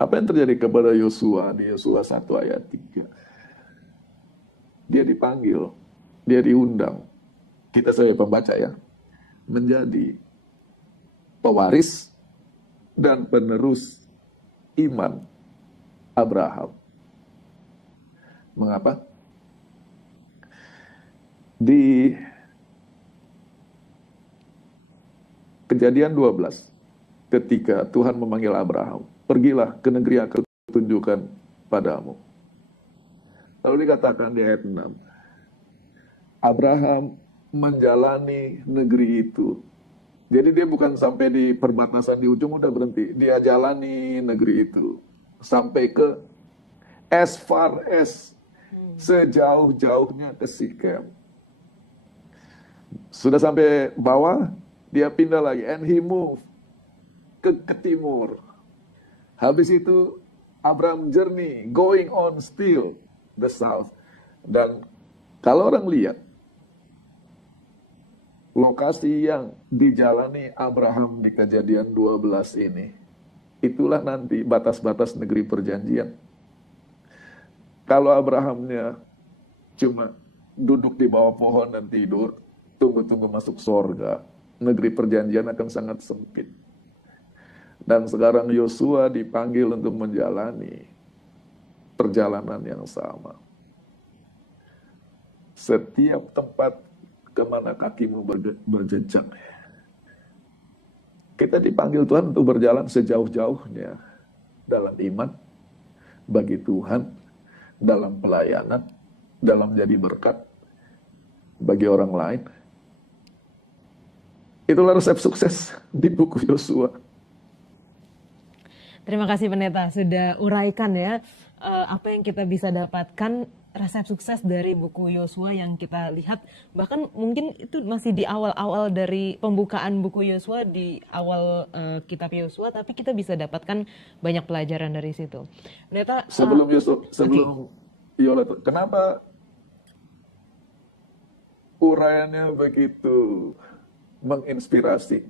apa yang terjadi kepada Yosua di Yosua 1 ayat 3? Dia dipanggil, dia diundang. Kita sebagai pembaca ya, menjadi pewaris dan penerus iman Abraham. Mengapa? Di Kejadian 12, ketika Tuhan memanggil Abraham, pergilah ke negeri yang akan kutunjukkan padamu. Lalu dikatakan di ayat 6, Abraham menjalani negeri itu. Jadi dia bukan sampai di perbatasan di ujung udah berhenti. Dia jalani negeri itu. Sampai ke as far as, sejauh-jauhnya ke Sikem. Sudah sampai bawah, dia pindah lagi. And he moved ke timur. Habis itu Abraham journey, going on still the south. Dan kalau orang lihat, Lokasi yang dijalani Abraham di Kejadian 12 ini, itulah nanti batas-batas negeri perjanjian. Kalau Abrahamnya cuma duduk di bawah pohon dan tidur, tunggu-tunggu masuk surga, negeri perjanjian akan sangat sempit. Dan sekarang Yosua dipanggil untuk menjalani perjalanan yang sama. Setiap tempat kemana kakimu berjejak, kita dipanggil Tuhan untuk berjalan sejauh-jauhnya dalam iman, bagi Tuhan, dalam pelayanan, dalam jadi berkat bagi orang lain. Itulah resep sukses di buku Yosua. Terima kasih Pendeta sudah uraikan ya apa yang kita bisa dapatkan resep sukses dari buku Yosua yang kita lihat, bahkan mungkin itu masih di awal-awal dari pembukaan buku Yosua, di awal kitab Yosua, tapi kita bisa dapatkan banyak pelajaran dari situ. Pendeta, sebelum Yola, kenapa uraiannya begitu menginspirasi?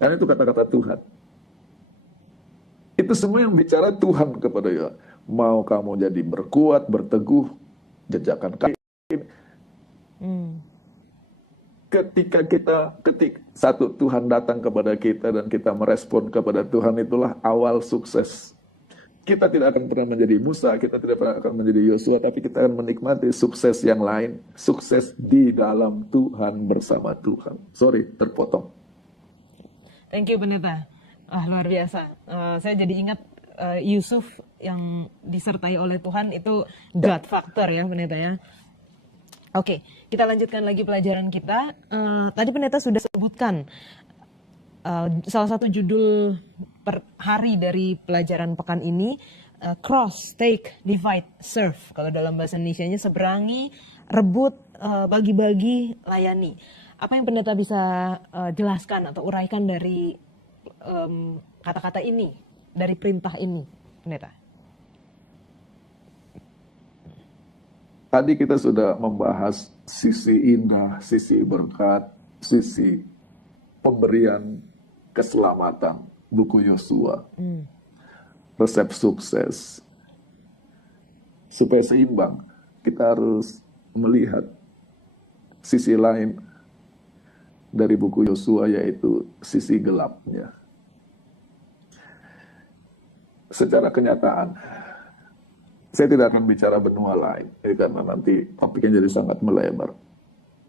Karena itu kata-kata Tuhan. Itu semua yang bicara Tuhan kepada Yola. Mau kamu jadi berkuat, berteguh, jejakkan kaki. Ketika satu Tuhan datang kepada kita dan kita merespon kepada Tuhan, itulah awal sukses. Kita tidak akan pernah menjadi Musa, kita tidak pernah akan menjadi Yosua, tapi kita akan menikmati sukses yang lain, sukses di dalam Tuhan, bersama Tuhan. Sorry, terpotong. Thank you Pendeta. Luar biasa. Saya jadi ingat Yusuf yang disertai oleh Tuhan itu God factor ya Pendeta ya. Oke, kita lanjutkan lagi pelajaran kita. Tadi Pendeta sudah sebutkan salah satu judul per hari dari pelajaran pekan ini, cross, take, divide, serve. Kalau dalam bahasa Indonesianya seberangi, rebut, bagi-bagi, layani. Apa yang Pendeta bisa jelaskan atau uraikan dari kata-kata ini, dari perintah ini, Pendeta? Tadi kita sudah membahas sisi indah, sisi berkat, sisi pemberian keselamatan buku Yosua. Resep sukses. Supaya seimbang, kita harus melihat sisi lain dari buku Yosua, yaitu sisi gelapnya. Secara kenyataan, saya tidak akan bicara benua lain, karena nanti topiknya jadi sangat melebar.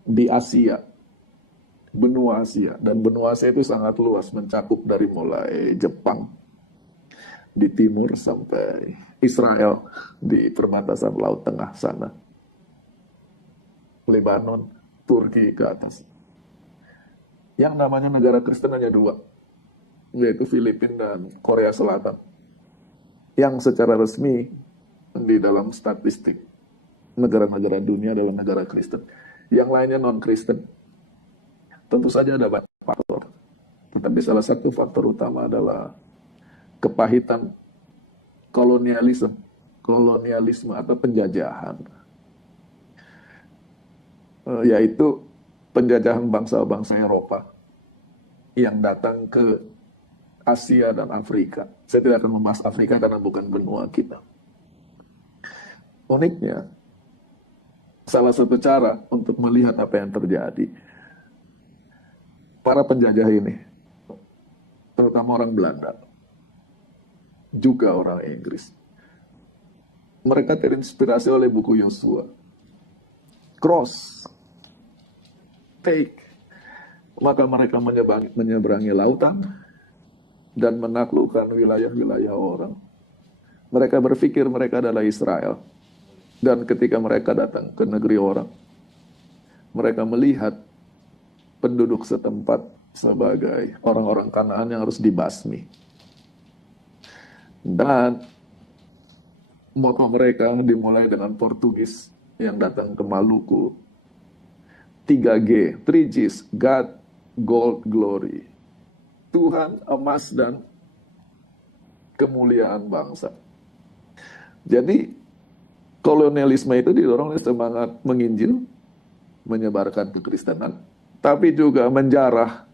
Di Asia, benua Asia, dan benua Asia itu sangat luas, mencakup dari mulai Jepang di timur sampai Israel di perbatasan Laut Tengah sana, Lebanon, Turki ke atas. Yang namanya negara Kristen hanya dua, yaitu Filipina dan Korea Selatan, yang secara resmi di dalam statistik negara-negara dunia adalah negara Kristen. Yang lainnya non-Kristen. Tentu saja ada banyak faktor, tetapi salah satu faktor utama adalah kepahitan kolonialisme atau penjajahan, yaitu penjajahan bangsa-bangsa Eropa yang datang ke Asia dan Afrika. Saya tidak akan membahas Afrika karena bukan benua kita. Uniknya, salah satu cara untuk melihat apa yang terjadi, para penjajah ini, terutama orang Belanda, juga orang Inggris, mereka terinspirasi oleh buku Yosua. Cross, take, maka mereka menyeberangi lautan dan menaklukkan wilayah-wilayah orang. Mereka berpikir mereka adalah Israel. Dan ketika mereka datang ke negeri orang, mereka melihat penduduk setempat sebagai orang-orang Kanaan yang harus dibasmi. Dan moto mereka dimulai dengan Portugis yang datang ke Maluku. 3G, 3Gs, God, Gold, Glory. Tuhan, emas, dan kemuliaan bangsa. Jadi kolonialisme itu didorong oleh semangat menginjil, menyebarkan kekristenan, tapi juga menjarah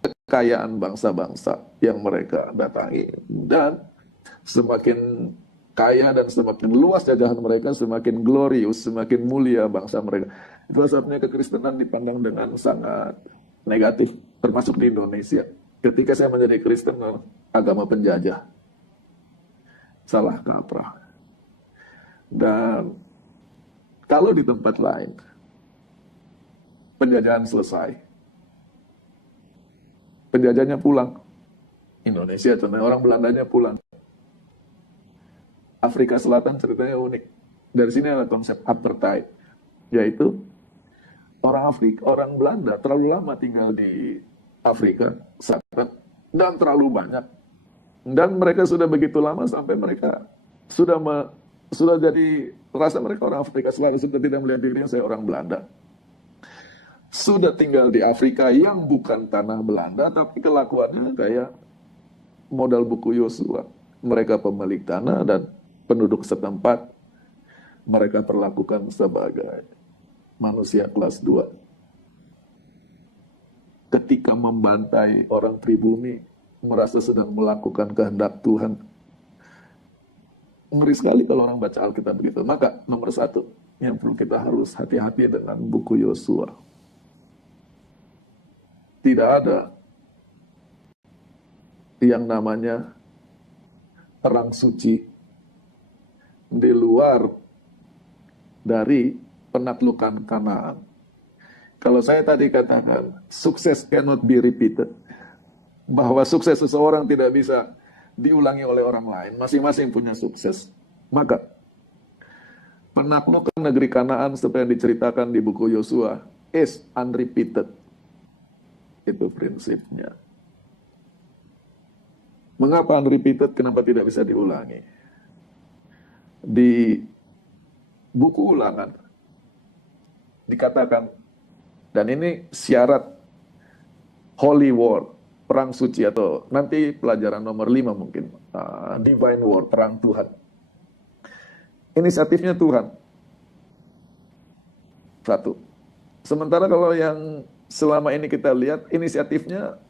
kekayaan bangsa-bangsa yang mereka datangi. Dan semakin kaya dan semakin luas jajahan mereka, semakin glorious, semakin mulia bangsa mereka. Itulah sebabnya kekristenan dipandang dengan sangat negatif, termasuk di Indonesia. Ketika saya menjadi Kristen, agama penjajah, salah kaprah. Dan kalau di tempat lain, penjajahan selesai, penjajahnya pulang. Indonesia contohnya, orang Belandanya pulang. Afrika Selatan ceritanya unik. Dari sini ada konsep apartheid, yaitu orang Belanda terlalu lama tinggal di Afrika Selatan dan terlalu banyak. Dan mereka sudah begitu lama sampai mereka sudah jadi rasa mereka orang Afrika Selatan, sudah tidak melihat dirinya saya orang Belanda. Sudah tinggal di Afrika yang bukan tanah Belanda, tapi kelakuannya kayak modal buku Yosua. Mereka pemilik tanah dan penduduk setempat mereka perlakukan sebagai manusia kelas 2. Ketika membantai orang pribumi, merasa sedang melakukan kehendak Tuhan. Ngeri sekali kalau orang baca Alkitab begitu. Maka nomor 1 yang perlu kita harus hati-hati dengan buku Yosua. Tidak ada yang namanya perang suci di luar dari penaklukan Kanaan. Kalau saya tadi katakan, sukses cannot be repeated. Bahwa sukses seseorang tidak bisa diulangi oleh orang lain. Masing-masing punya sukses. Maka, penaklukan negeri Kanaan seperti yang diceritakan di buku Yosua is unrepeated. Itu prinsipnya. Mengapa unrepeated? Kenapa tidak bisa diulangi? Di buku Ulangan dikatakan, dan ini syarat Holy War, perang suci, atau nanti pelajaran nomor 5 mungkin, Divine War, perang Tuhan. Inisiatifnya Tuhan. 1. Sementara kalau yang selama ini kita lihat, inisiatifnya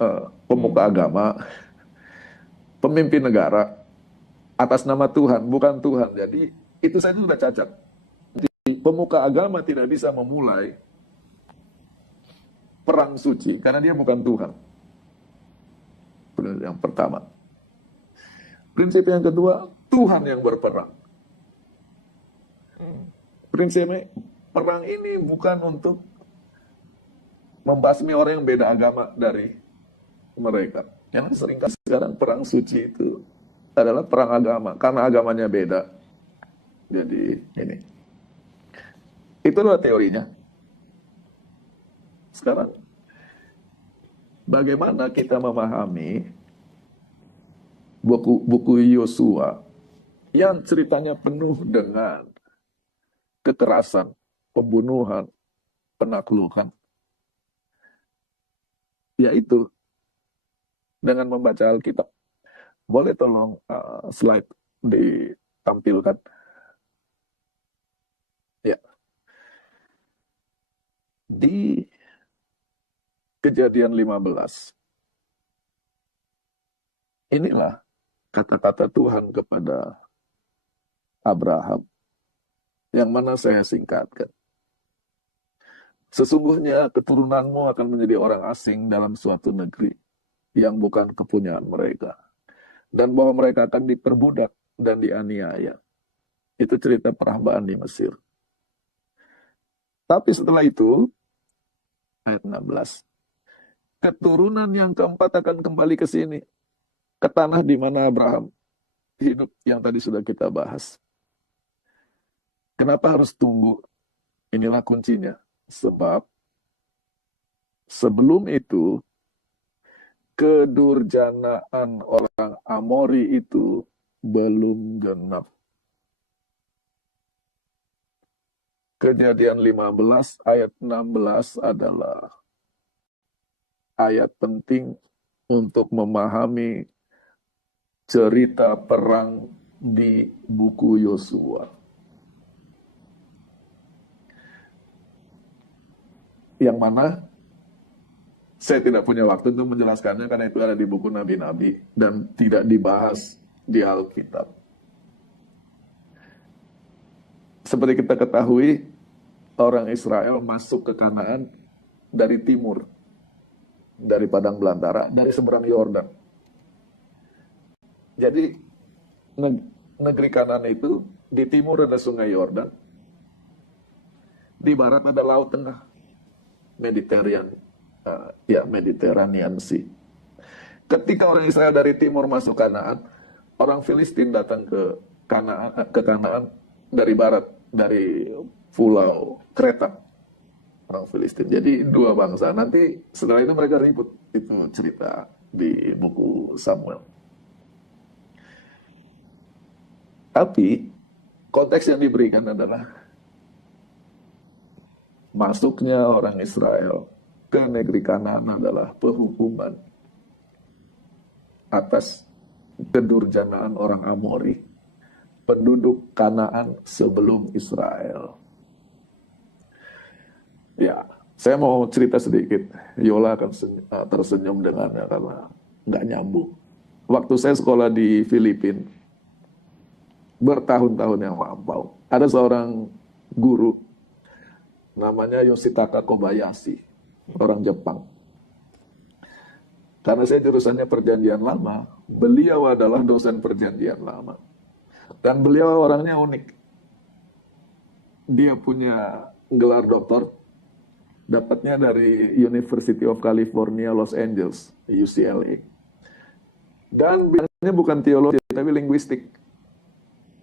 pemuka agama, pemimpin negara, atas nama Tuhan, bukan Tuhan. Jadi itu saja sudah cacat. Jadi, pemuka agama tidak bisa memulai perang suci karena dia bukan Tuhan. Prinsip yang pertama. Prinsip yang kedua, Tuhan yang berperang. Prinsipnya, perang ini bukan untuk membasmi orang yang beda agama dari mereka. Yang seringkali sekarang perang suci itu adalah perang agama karena agamanya beda. Jadi ini, itu adalah teorinya. Sekarang, bagaimana kita memahami buku Yosua yang ceritanya penuh dengan kekerasan, pembunuhan, penaklukan? Yaitu dengan membaca Alkitab. Boleh tolong slide ditampilkan? Ya. Di Kejadian 15. Inilah kata-kata Tuhan kepada Abraham, yang mana saya singkatkan. Sesungguhnya keturunanmu akan menjadi orang asing dalam suatu negeri yang bukan kepunyaan mereka. Dan bahwa mereka akan diperbudak dan dianiaya. Itu cerita perhambaan di Mesir. Tapi setelah itu, ayat 16, keturunan yang keempat akan kembali ke sini, ke tanah di mana Abraham hidup, yang tadi sudah kita bahas. Kenapa harus tunggu? Inilah kuncinya. Sebab sebelum itu, kedurjanaan orang Amori itu belum genap. Kejadian 15 ayat 16 adalah ayat penting untuk memahami cerita perang di buku Yosua. Yang mana Saya tidak punya waktu untuk menjelaskannya karena itu ada di buku nabi-nabi dan tidak dibahas di Alkitab. Seperti kita ketahui, orang Israel masuk ke Kanaan dari timur, dari padang belantara, dari seberang Yordan. Jadi negeri Kanaan itu di timur ada sungai Yordan, di barat ada Laut Tengah, Mediterranean Sea. Ketika orang Israel dari timur masuk Kanaan, orang Filistin datang ke Kanaan dari barat, dari pulau Kreta. Orang Filistin. Jadi dua bangsa. Nanti setelah itu mereka ribut. Itu cerita di buku Samuel. Tapi konteks yang diberikan adalah masuknya orang Israel ke negeri Kanaan adalah penghukuman atas kedurjanaan orang Amori, penduduk Kanaan sebelum Israel. Ya, saya mau cerita sedikit. Yola akan tersenyum dengannya karena nggak nyambung. Waktu saya sekolah di Filipina, bertahun-tahun yang lampau, ada seorang guru namanya Yoshitaka Kobayashi, orang Jepang. Karena saya jurusannya Perjanjian Lama, beliau adalah dosen Perjanjian Lama. Dan beliau orangnya unik. Dia punya gelar doktor, dapatnya dari University of California, Los Angeles, UCLA. Dan bidangnya bukan teologi, tapi linguistik.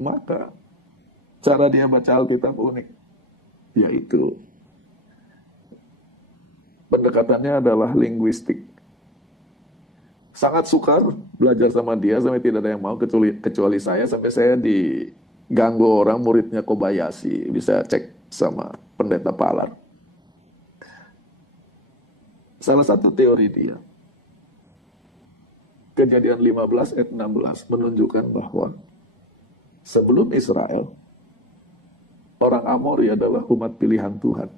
Maka, cara dia baca Alkitab unik. Yaitu, pendekatannya adalah linguistik. Sangat sukar belajar sama dia, sampai tidak ada yang mau, kecuali saya, sampai saya diganggu orang, muridnya Kobayashi. Bisa cek sama pendeta Palar. Salah satu teori dia, Kejadian 15 ayat 16 menunjukkan bahwa sebelum Israel, orang Amori adalah umat pilihan Tuhan.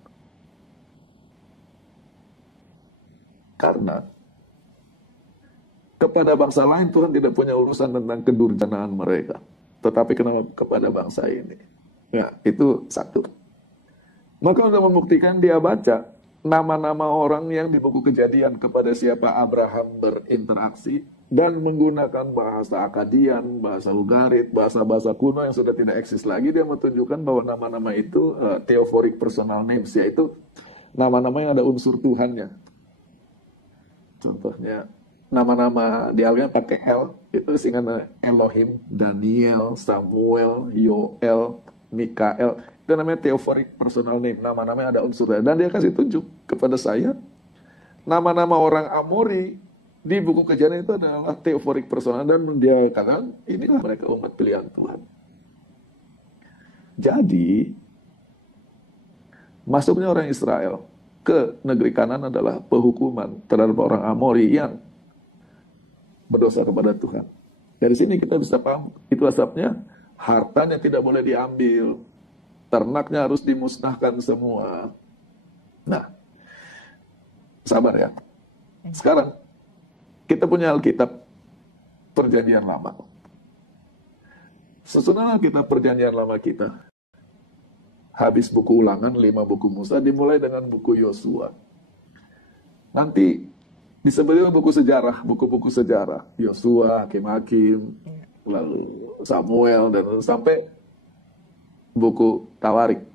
Karena kepada bangsa lain Tuhan tidak punya urusan tentang kedurjanaan mereka, tetapi kepada bangsa ini. Ya, itu satu. Maka untuk membuktikan, dia baca nama-nama orang yang di buku Kejadian kepada siapa Abraham berinteraksi dan menggunakan bahasa Akadian, bahasa Ugarit, bahasa-bahasa kuno yang sudah tidak eksis lagi. Dia menunjukkan bahwa nama-nama itu theophoric personal names, yaitu nama-nama yang ada unsur Tuhannya. Contohnya nama-nama di Alkitab pakai L, itu singkatan Elohim, Daniel, Samuel, Yoel, Mikael. Itu namanya theophoric personal name, nama-nama yang ada unsurnya. Dan dia kasih tunjuk kepada saya, nama-nama orang Amori di buku Kejadian itu adalah theophoric personal. Dan dia katakan, inilah mereka umat pilihan Tuhan. Jadi, masuknya orang Israel ke negeri Kanaan adalah penghukuman terhadap orang Amori yang berdosa kepada Tuhan. Dari sini kita bisa paham, itulah sebabnya hartanya tidak boleh diambil. Ternaknya harus dimusnahkan semua. Nah, sabar ya. Sekarang, kita punya Alkitab Perjanjian Lama. Sesudah Alkitab Perjanjian Lama kita, habis buku Ulangan, 5 buku Musa, dimulai dengan buku Yosua. Nanti disebut buku sejarah, buku-buku sejarah. Yosua, Hakim-Hakim, lalu Samuel, dan sampai buku Tawarik.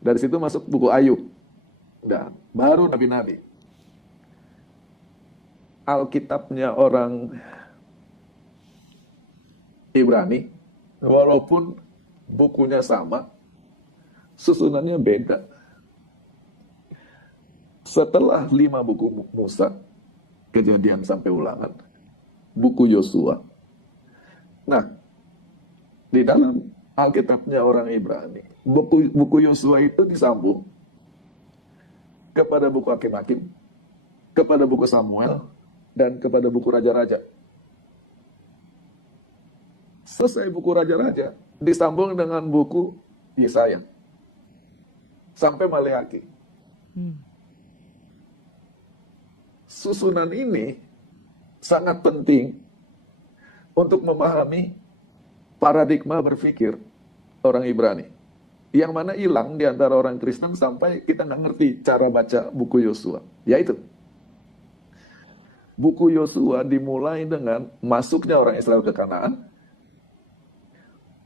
Dari situ masuk buku Ayub. Dan baru Nabi-Nabi. Alkitabnya orang Ibrani, walaupun bukunya sama, susunannya beda. Setelah 5 buku Musa, Kejadian sampai Ulangan, buku Yosua. Nah, di dalam Alkitabnya orang Ibrani, buku Yosua itu disambung kepada buku Hakim-Hakim, kepada buku Samuel, dan kepada buku Raja-Raja. Selesai buku Raja-Raja, disambung dengan buku Yesaya, sampai Maleakhi. susunan ini sangat penting untuk memahami paradigma berpikir orang Ibrani. Yang mana hilang di antara orang Kristen sampai kita nggak ngerti cara baca buku Yosua. Yaitu, buku Yosua dimulai dengan masuknya orang Israel ke Kanaan.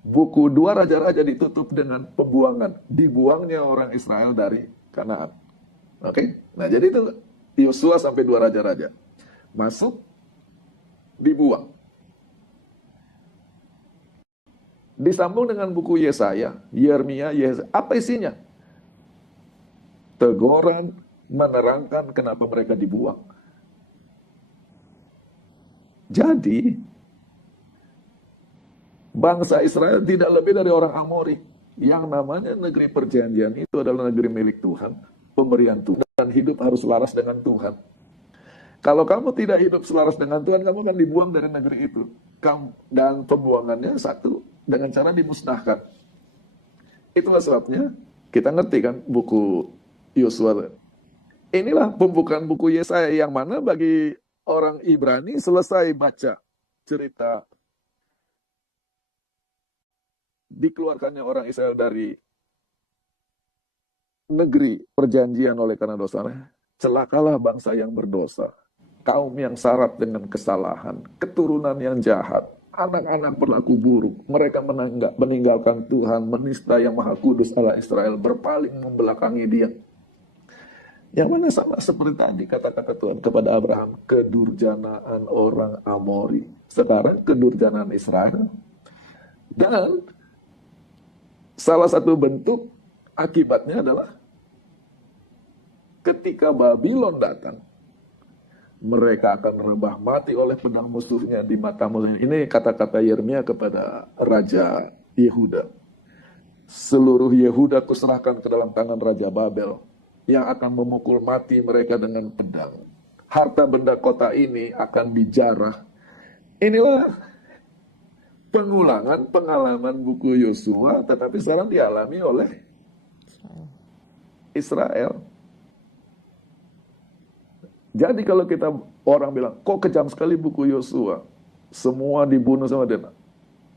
Buku Dua Raja-Raja ditutup dengan dibuangnya orang Israel dari Kanaan. Oke? Nah, jadi itu Yosua sampai Dua Raja-Raja. Masuk, dibuang. Disambung dengan buku Yesaya, Yeremia, Yesaya. Apa isinya? Teguran menerangkan kenapa mereka dibuang. Jadi, bangsa Israel tidak lebih dari orang Amori. Yang namanya negeri perjanjian itu adalah negeri milik Tuhan, pemberian Tuhan, dan hidup harus selaras dengan Tuhan. Kalau kamu tidak hidup selaras dengan Tuhan, kamu akan dibuang dari negeri itu. Dan pembuangannya satu, dengan cara dimusnahkan. Itulah sebabnya kita ngerti kan buku Yosua. Inilah pembukaan buku Yesaya yang mana bagi orang Ibrani selesai baca cerita dikeluarkannya orang Israel dari negeri perjanjian oleh karena dosanya. Celakalah bangsa yang berdosa, kaum yang syarat dengan kesalahan, keturunan yang jahat, anak-anak berlaku buruk, mereka meninggalkan Tuhan, menista yang maha kudus Allah Israel, berpaling membelakangi dia. Yang mana sama seperti tadi kata-kata Tuhan kepada Abraham, kedurjanaan orang Amori. Sekarang kedurjanaan Israel. Dan salah satu bentuk akibatnya adalah ketika Babylon datang, mereka akan rebah mati oleh pedang musuhnya di mata musuhnya. Ini kata-kata Yeremia kepada Raja Yehuda. Seluruh Yehuda kuserahkan ke dalam tangan Raja Babel, yang akan memukul mati mereka dengan pedang. Harta benda kota ini akan dijarah. Inilah pengulangan pengalaman buku Yosua, tetapi sekarang dialami oleh Israel. Jadi kalau kita orang bilang, kok kejam sekali buku Yosua, semua dibunuh sama dia.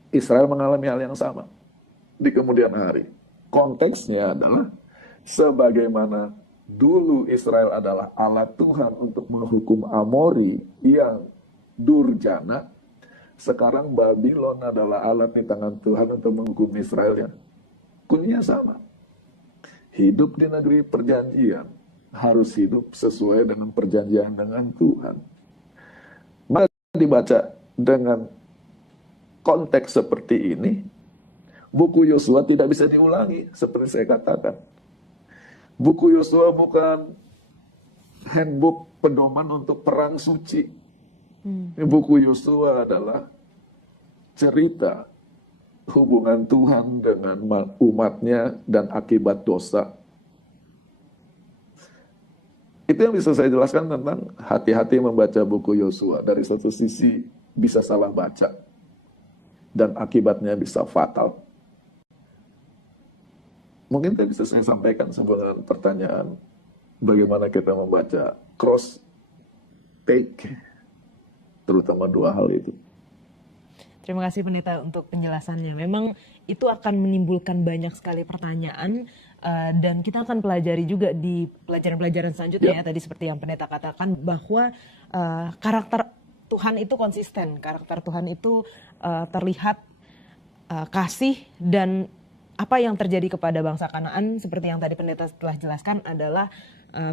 Israel mengalami hal yang sama di kemudian hari. Konteksnya adalah sebagaimana dulu Israel adalah alat Tuhan untuk menghukum Amori yang durjana, sekarang Babylon adalah alat di tangan Tuhan untuk menghukum Israel yang kunyinya sama. Hidup di negeri perjanjian harus hidup sesuai dengan perjanjian dengan Tuhan. Maka dibaca dengan konteks seperti ini, buku Yosua tidak bisa diulangi, seperti saya katakan. Buku Yosua bukan handbook pedoman untuk perang suci. Buku Yosua adalah cerita hubungan Tuhan dengan umatnya dan akibat dosa. Itu yang bisa saya jelaskan tentang hati-hati membaca buku Yosua. Dari satu sisi bisa salah baca dan akibatnya bisa fatal. Mungkin tadi bisa saya sampaikan sebuah pertanyaan bagaimana kita membaca cross take, terutama dua hal itu. Terima kasih Pendeta untuk penjelasannya. Memang itu akan menimbulkan banyak sekali pertanyaan dan kita akan pelajari juga di pelajaran-pelajaran selanjutnya ya. Tadi seperti yang Pendeta katakan bahwa karakter Tuhan itu konsisten, karakter Tuhan itu terlihat kasih, dan apa yang terjadi kepada bangsa Kanaan seperti yang tadi Pendeta telah jelaskan adalah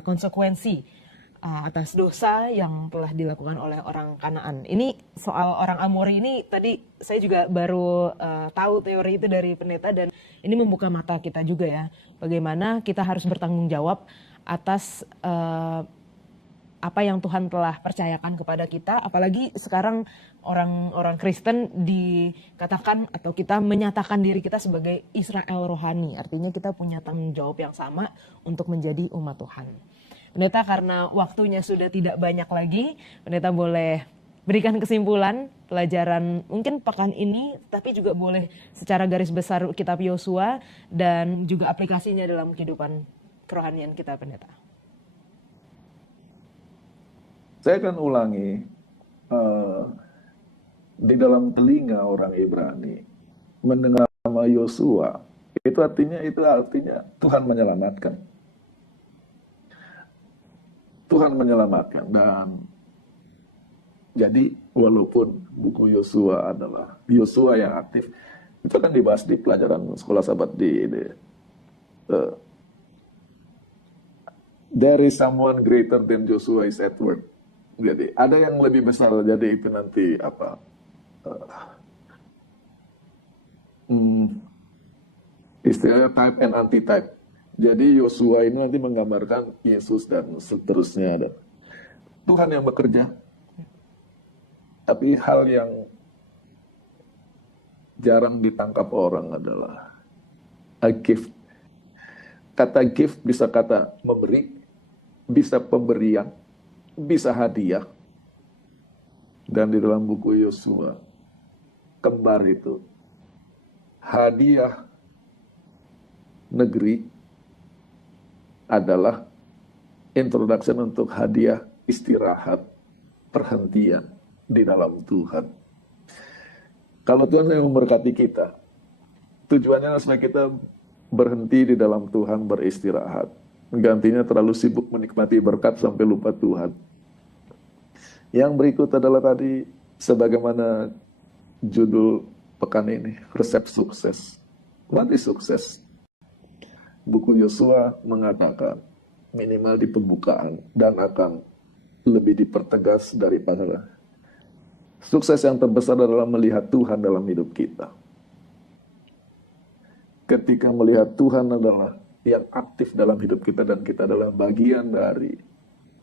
konsekuensi atas dosa yang telah dilakukan oleh orang Kanaan. Ini soal orang Amori ini tadi saya juga baru tahu teori itu dari Pendeta, dan ini membuka mata kita juga ya. Bagaimana kita harus bertanggung jawab atas apa yang Tuhan telah percayakan kepada kita. Apalagi sekarang orang Kristen dikatakan atau kita menyatakan diri kita sebagai Israel rohani. Artinya kita punya tanggung jawab yang sama untuk menjadi umat Tuhan. Pendeta, karena waktunya sudah tidak banyak lagi, Pendeta boleh berikan kesimpulan pelajaran mungkin pekan ini, tapi juga boleh secara garis besar kitab Yosua dan juga aplikasinya dalam kehidupan kerohanian kita, Pendeta. Saya akan ulangi, eh, di dalam telinga orang Ibrani mendengar nama Yosua, itu artinya Tuhan menyelamatkan. Tuhan menyelamatkan. Dan jadi walaupun buku Yosua adalah Yosua yang aktif, itu akan dibahas di pelajaran sekolah sahabat uh, there is someone greater than Joshua is at work. Jadi ada yang lebih besar, jadi itu nanti apa? Istilahnya type and anti-type. Jadi Yosua ini nanti menggambarkan Yesus dan seterusnya. Dan Tuhan yang bekerja. Tapi hal yang jarang ditangkap orang adalah a gift. Kata gift bisa kata memberi, bisa pemberian, bisa hadiah. Dan di dalam buku Yosua, kembar itu, hadiah negeri adalah introduction untuk hadiah istirahat, perhentian di dalam Tuhan. Kalau Tuhan yang memberkati kita, tujuannya supaya kita berhenti di dalam Tuhan, beristirahat. Gantinya terlalu sibuk menikmati berkat sampai lupa Tuhan. Yang berikut adalah tadi, sebagaimana judul pekan ini, resep sukses. What is sukses? Buku Yosua mengatakan, minimal di pembukaan, dan akan lebih dipertegas daripada sukses yang terbesar adalah melihat Tuhan dalam hidup kita. Ketika melihat Tuhan adalah yang aktif dalam hidup kita dan kita adalah bagian dari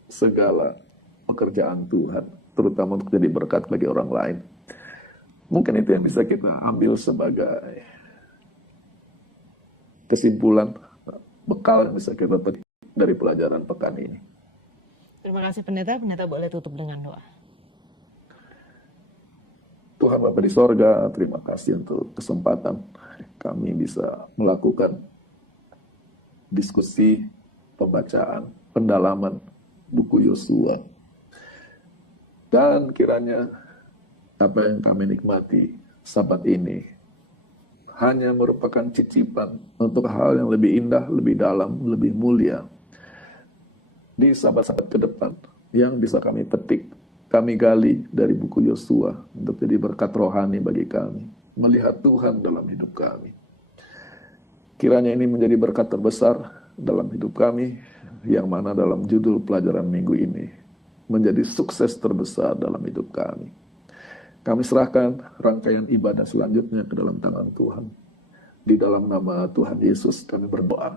segala pekerjaan Tuhan, terutama untuk jadi berkat bagi orang lain. Mungkin itu yang bisa kita ambil sebagai kesimpulan, bekal yang bisa kita petik dari pelajaran pekan ini. Terima kasih pendeta. Pendeta boleh tutup dengan doa. Tuhan Bapa di sorga, terima kasih untuk kesempatan kami bisa melakukan diskusi, pembacaan, pendalaman buku Yosua. Dan kiranya apa yang kami nikmati sabat ini hanya merupakan cicipan untuk hal yang lebih indah, lebih dalam, lebih mulia di sabat-sabat ke depan yang bisa kami petik, kami gali dari buku Yosua untuk jadi berkat rohani bagi kami, melihat Tuhan dalam hidup kami. Kiranya ini menjadi berkat terbesar dalam hidup kami, yang mana dalam judul pelajaran minggu ini menjadi sukses terbesar dalam hidup kami. Kami serahkan rangkaian ibadah selanjutnya ke dalam tangan Tuhan. Di dalam nama Tuhan Yesus kami berdoa.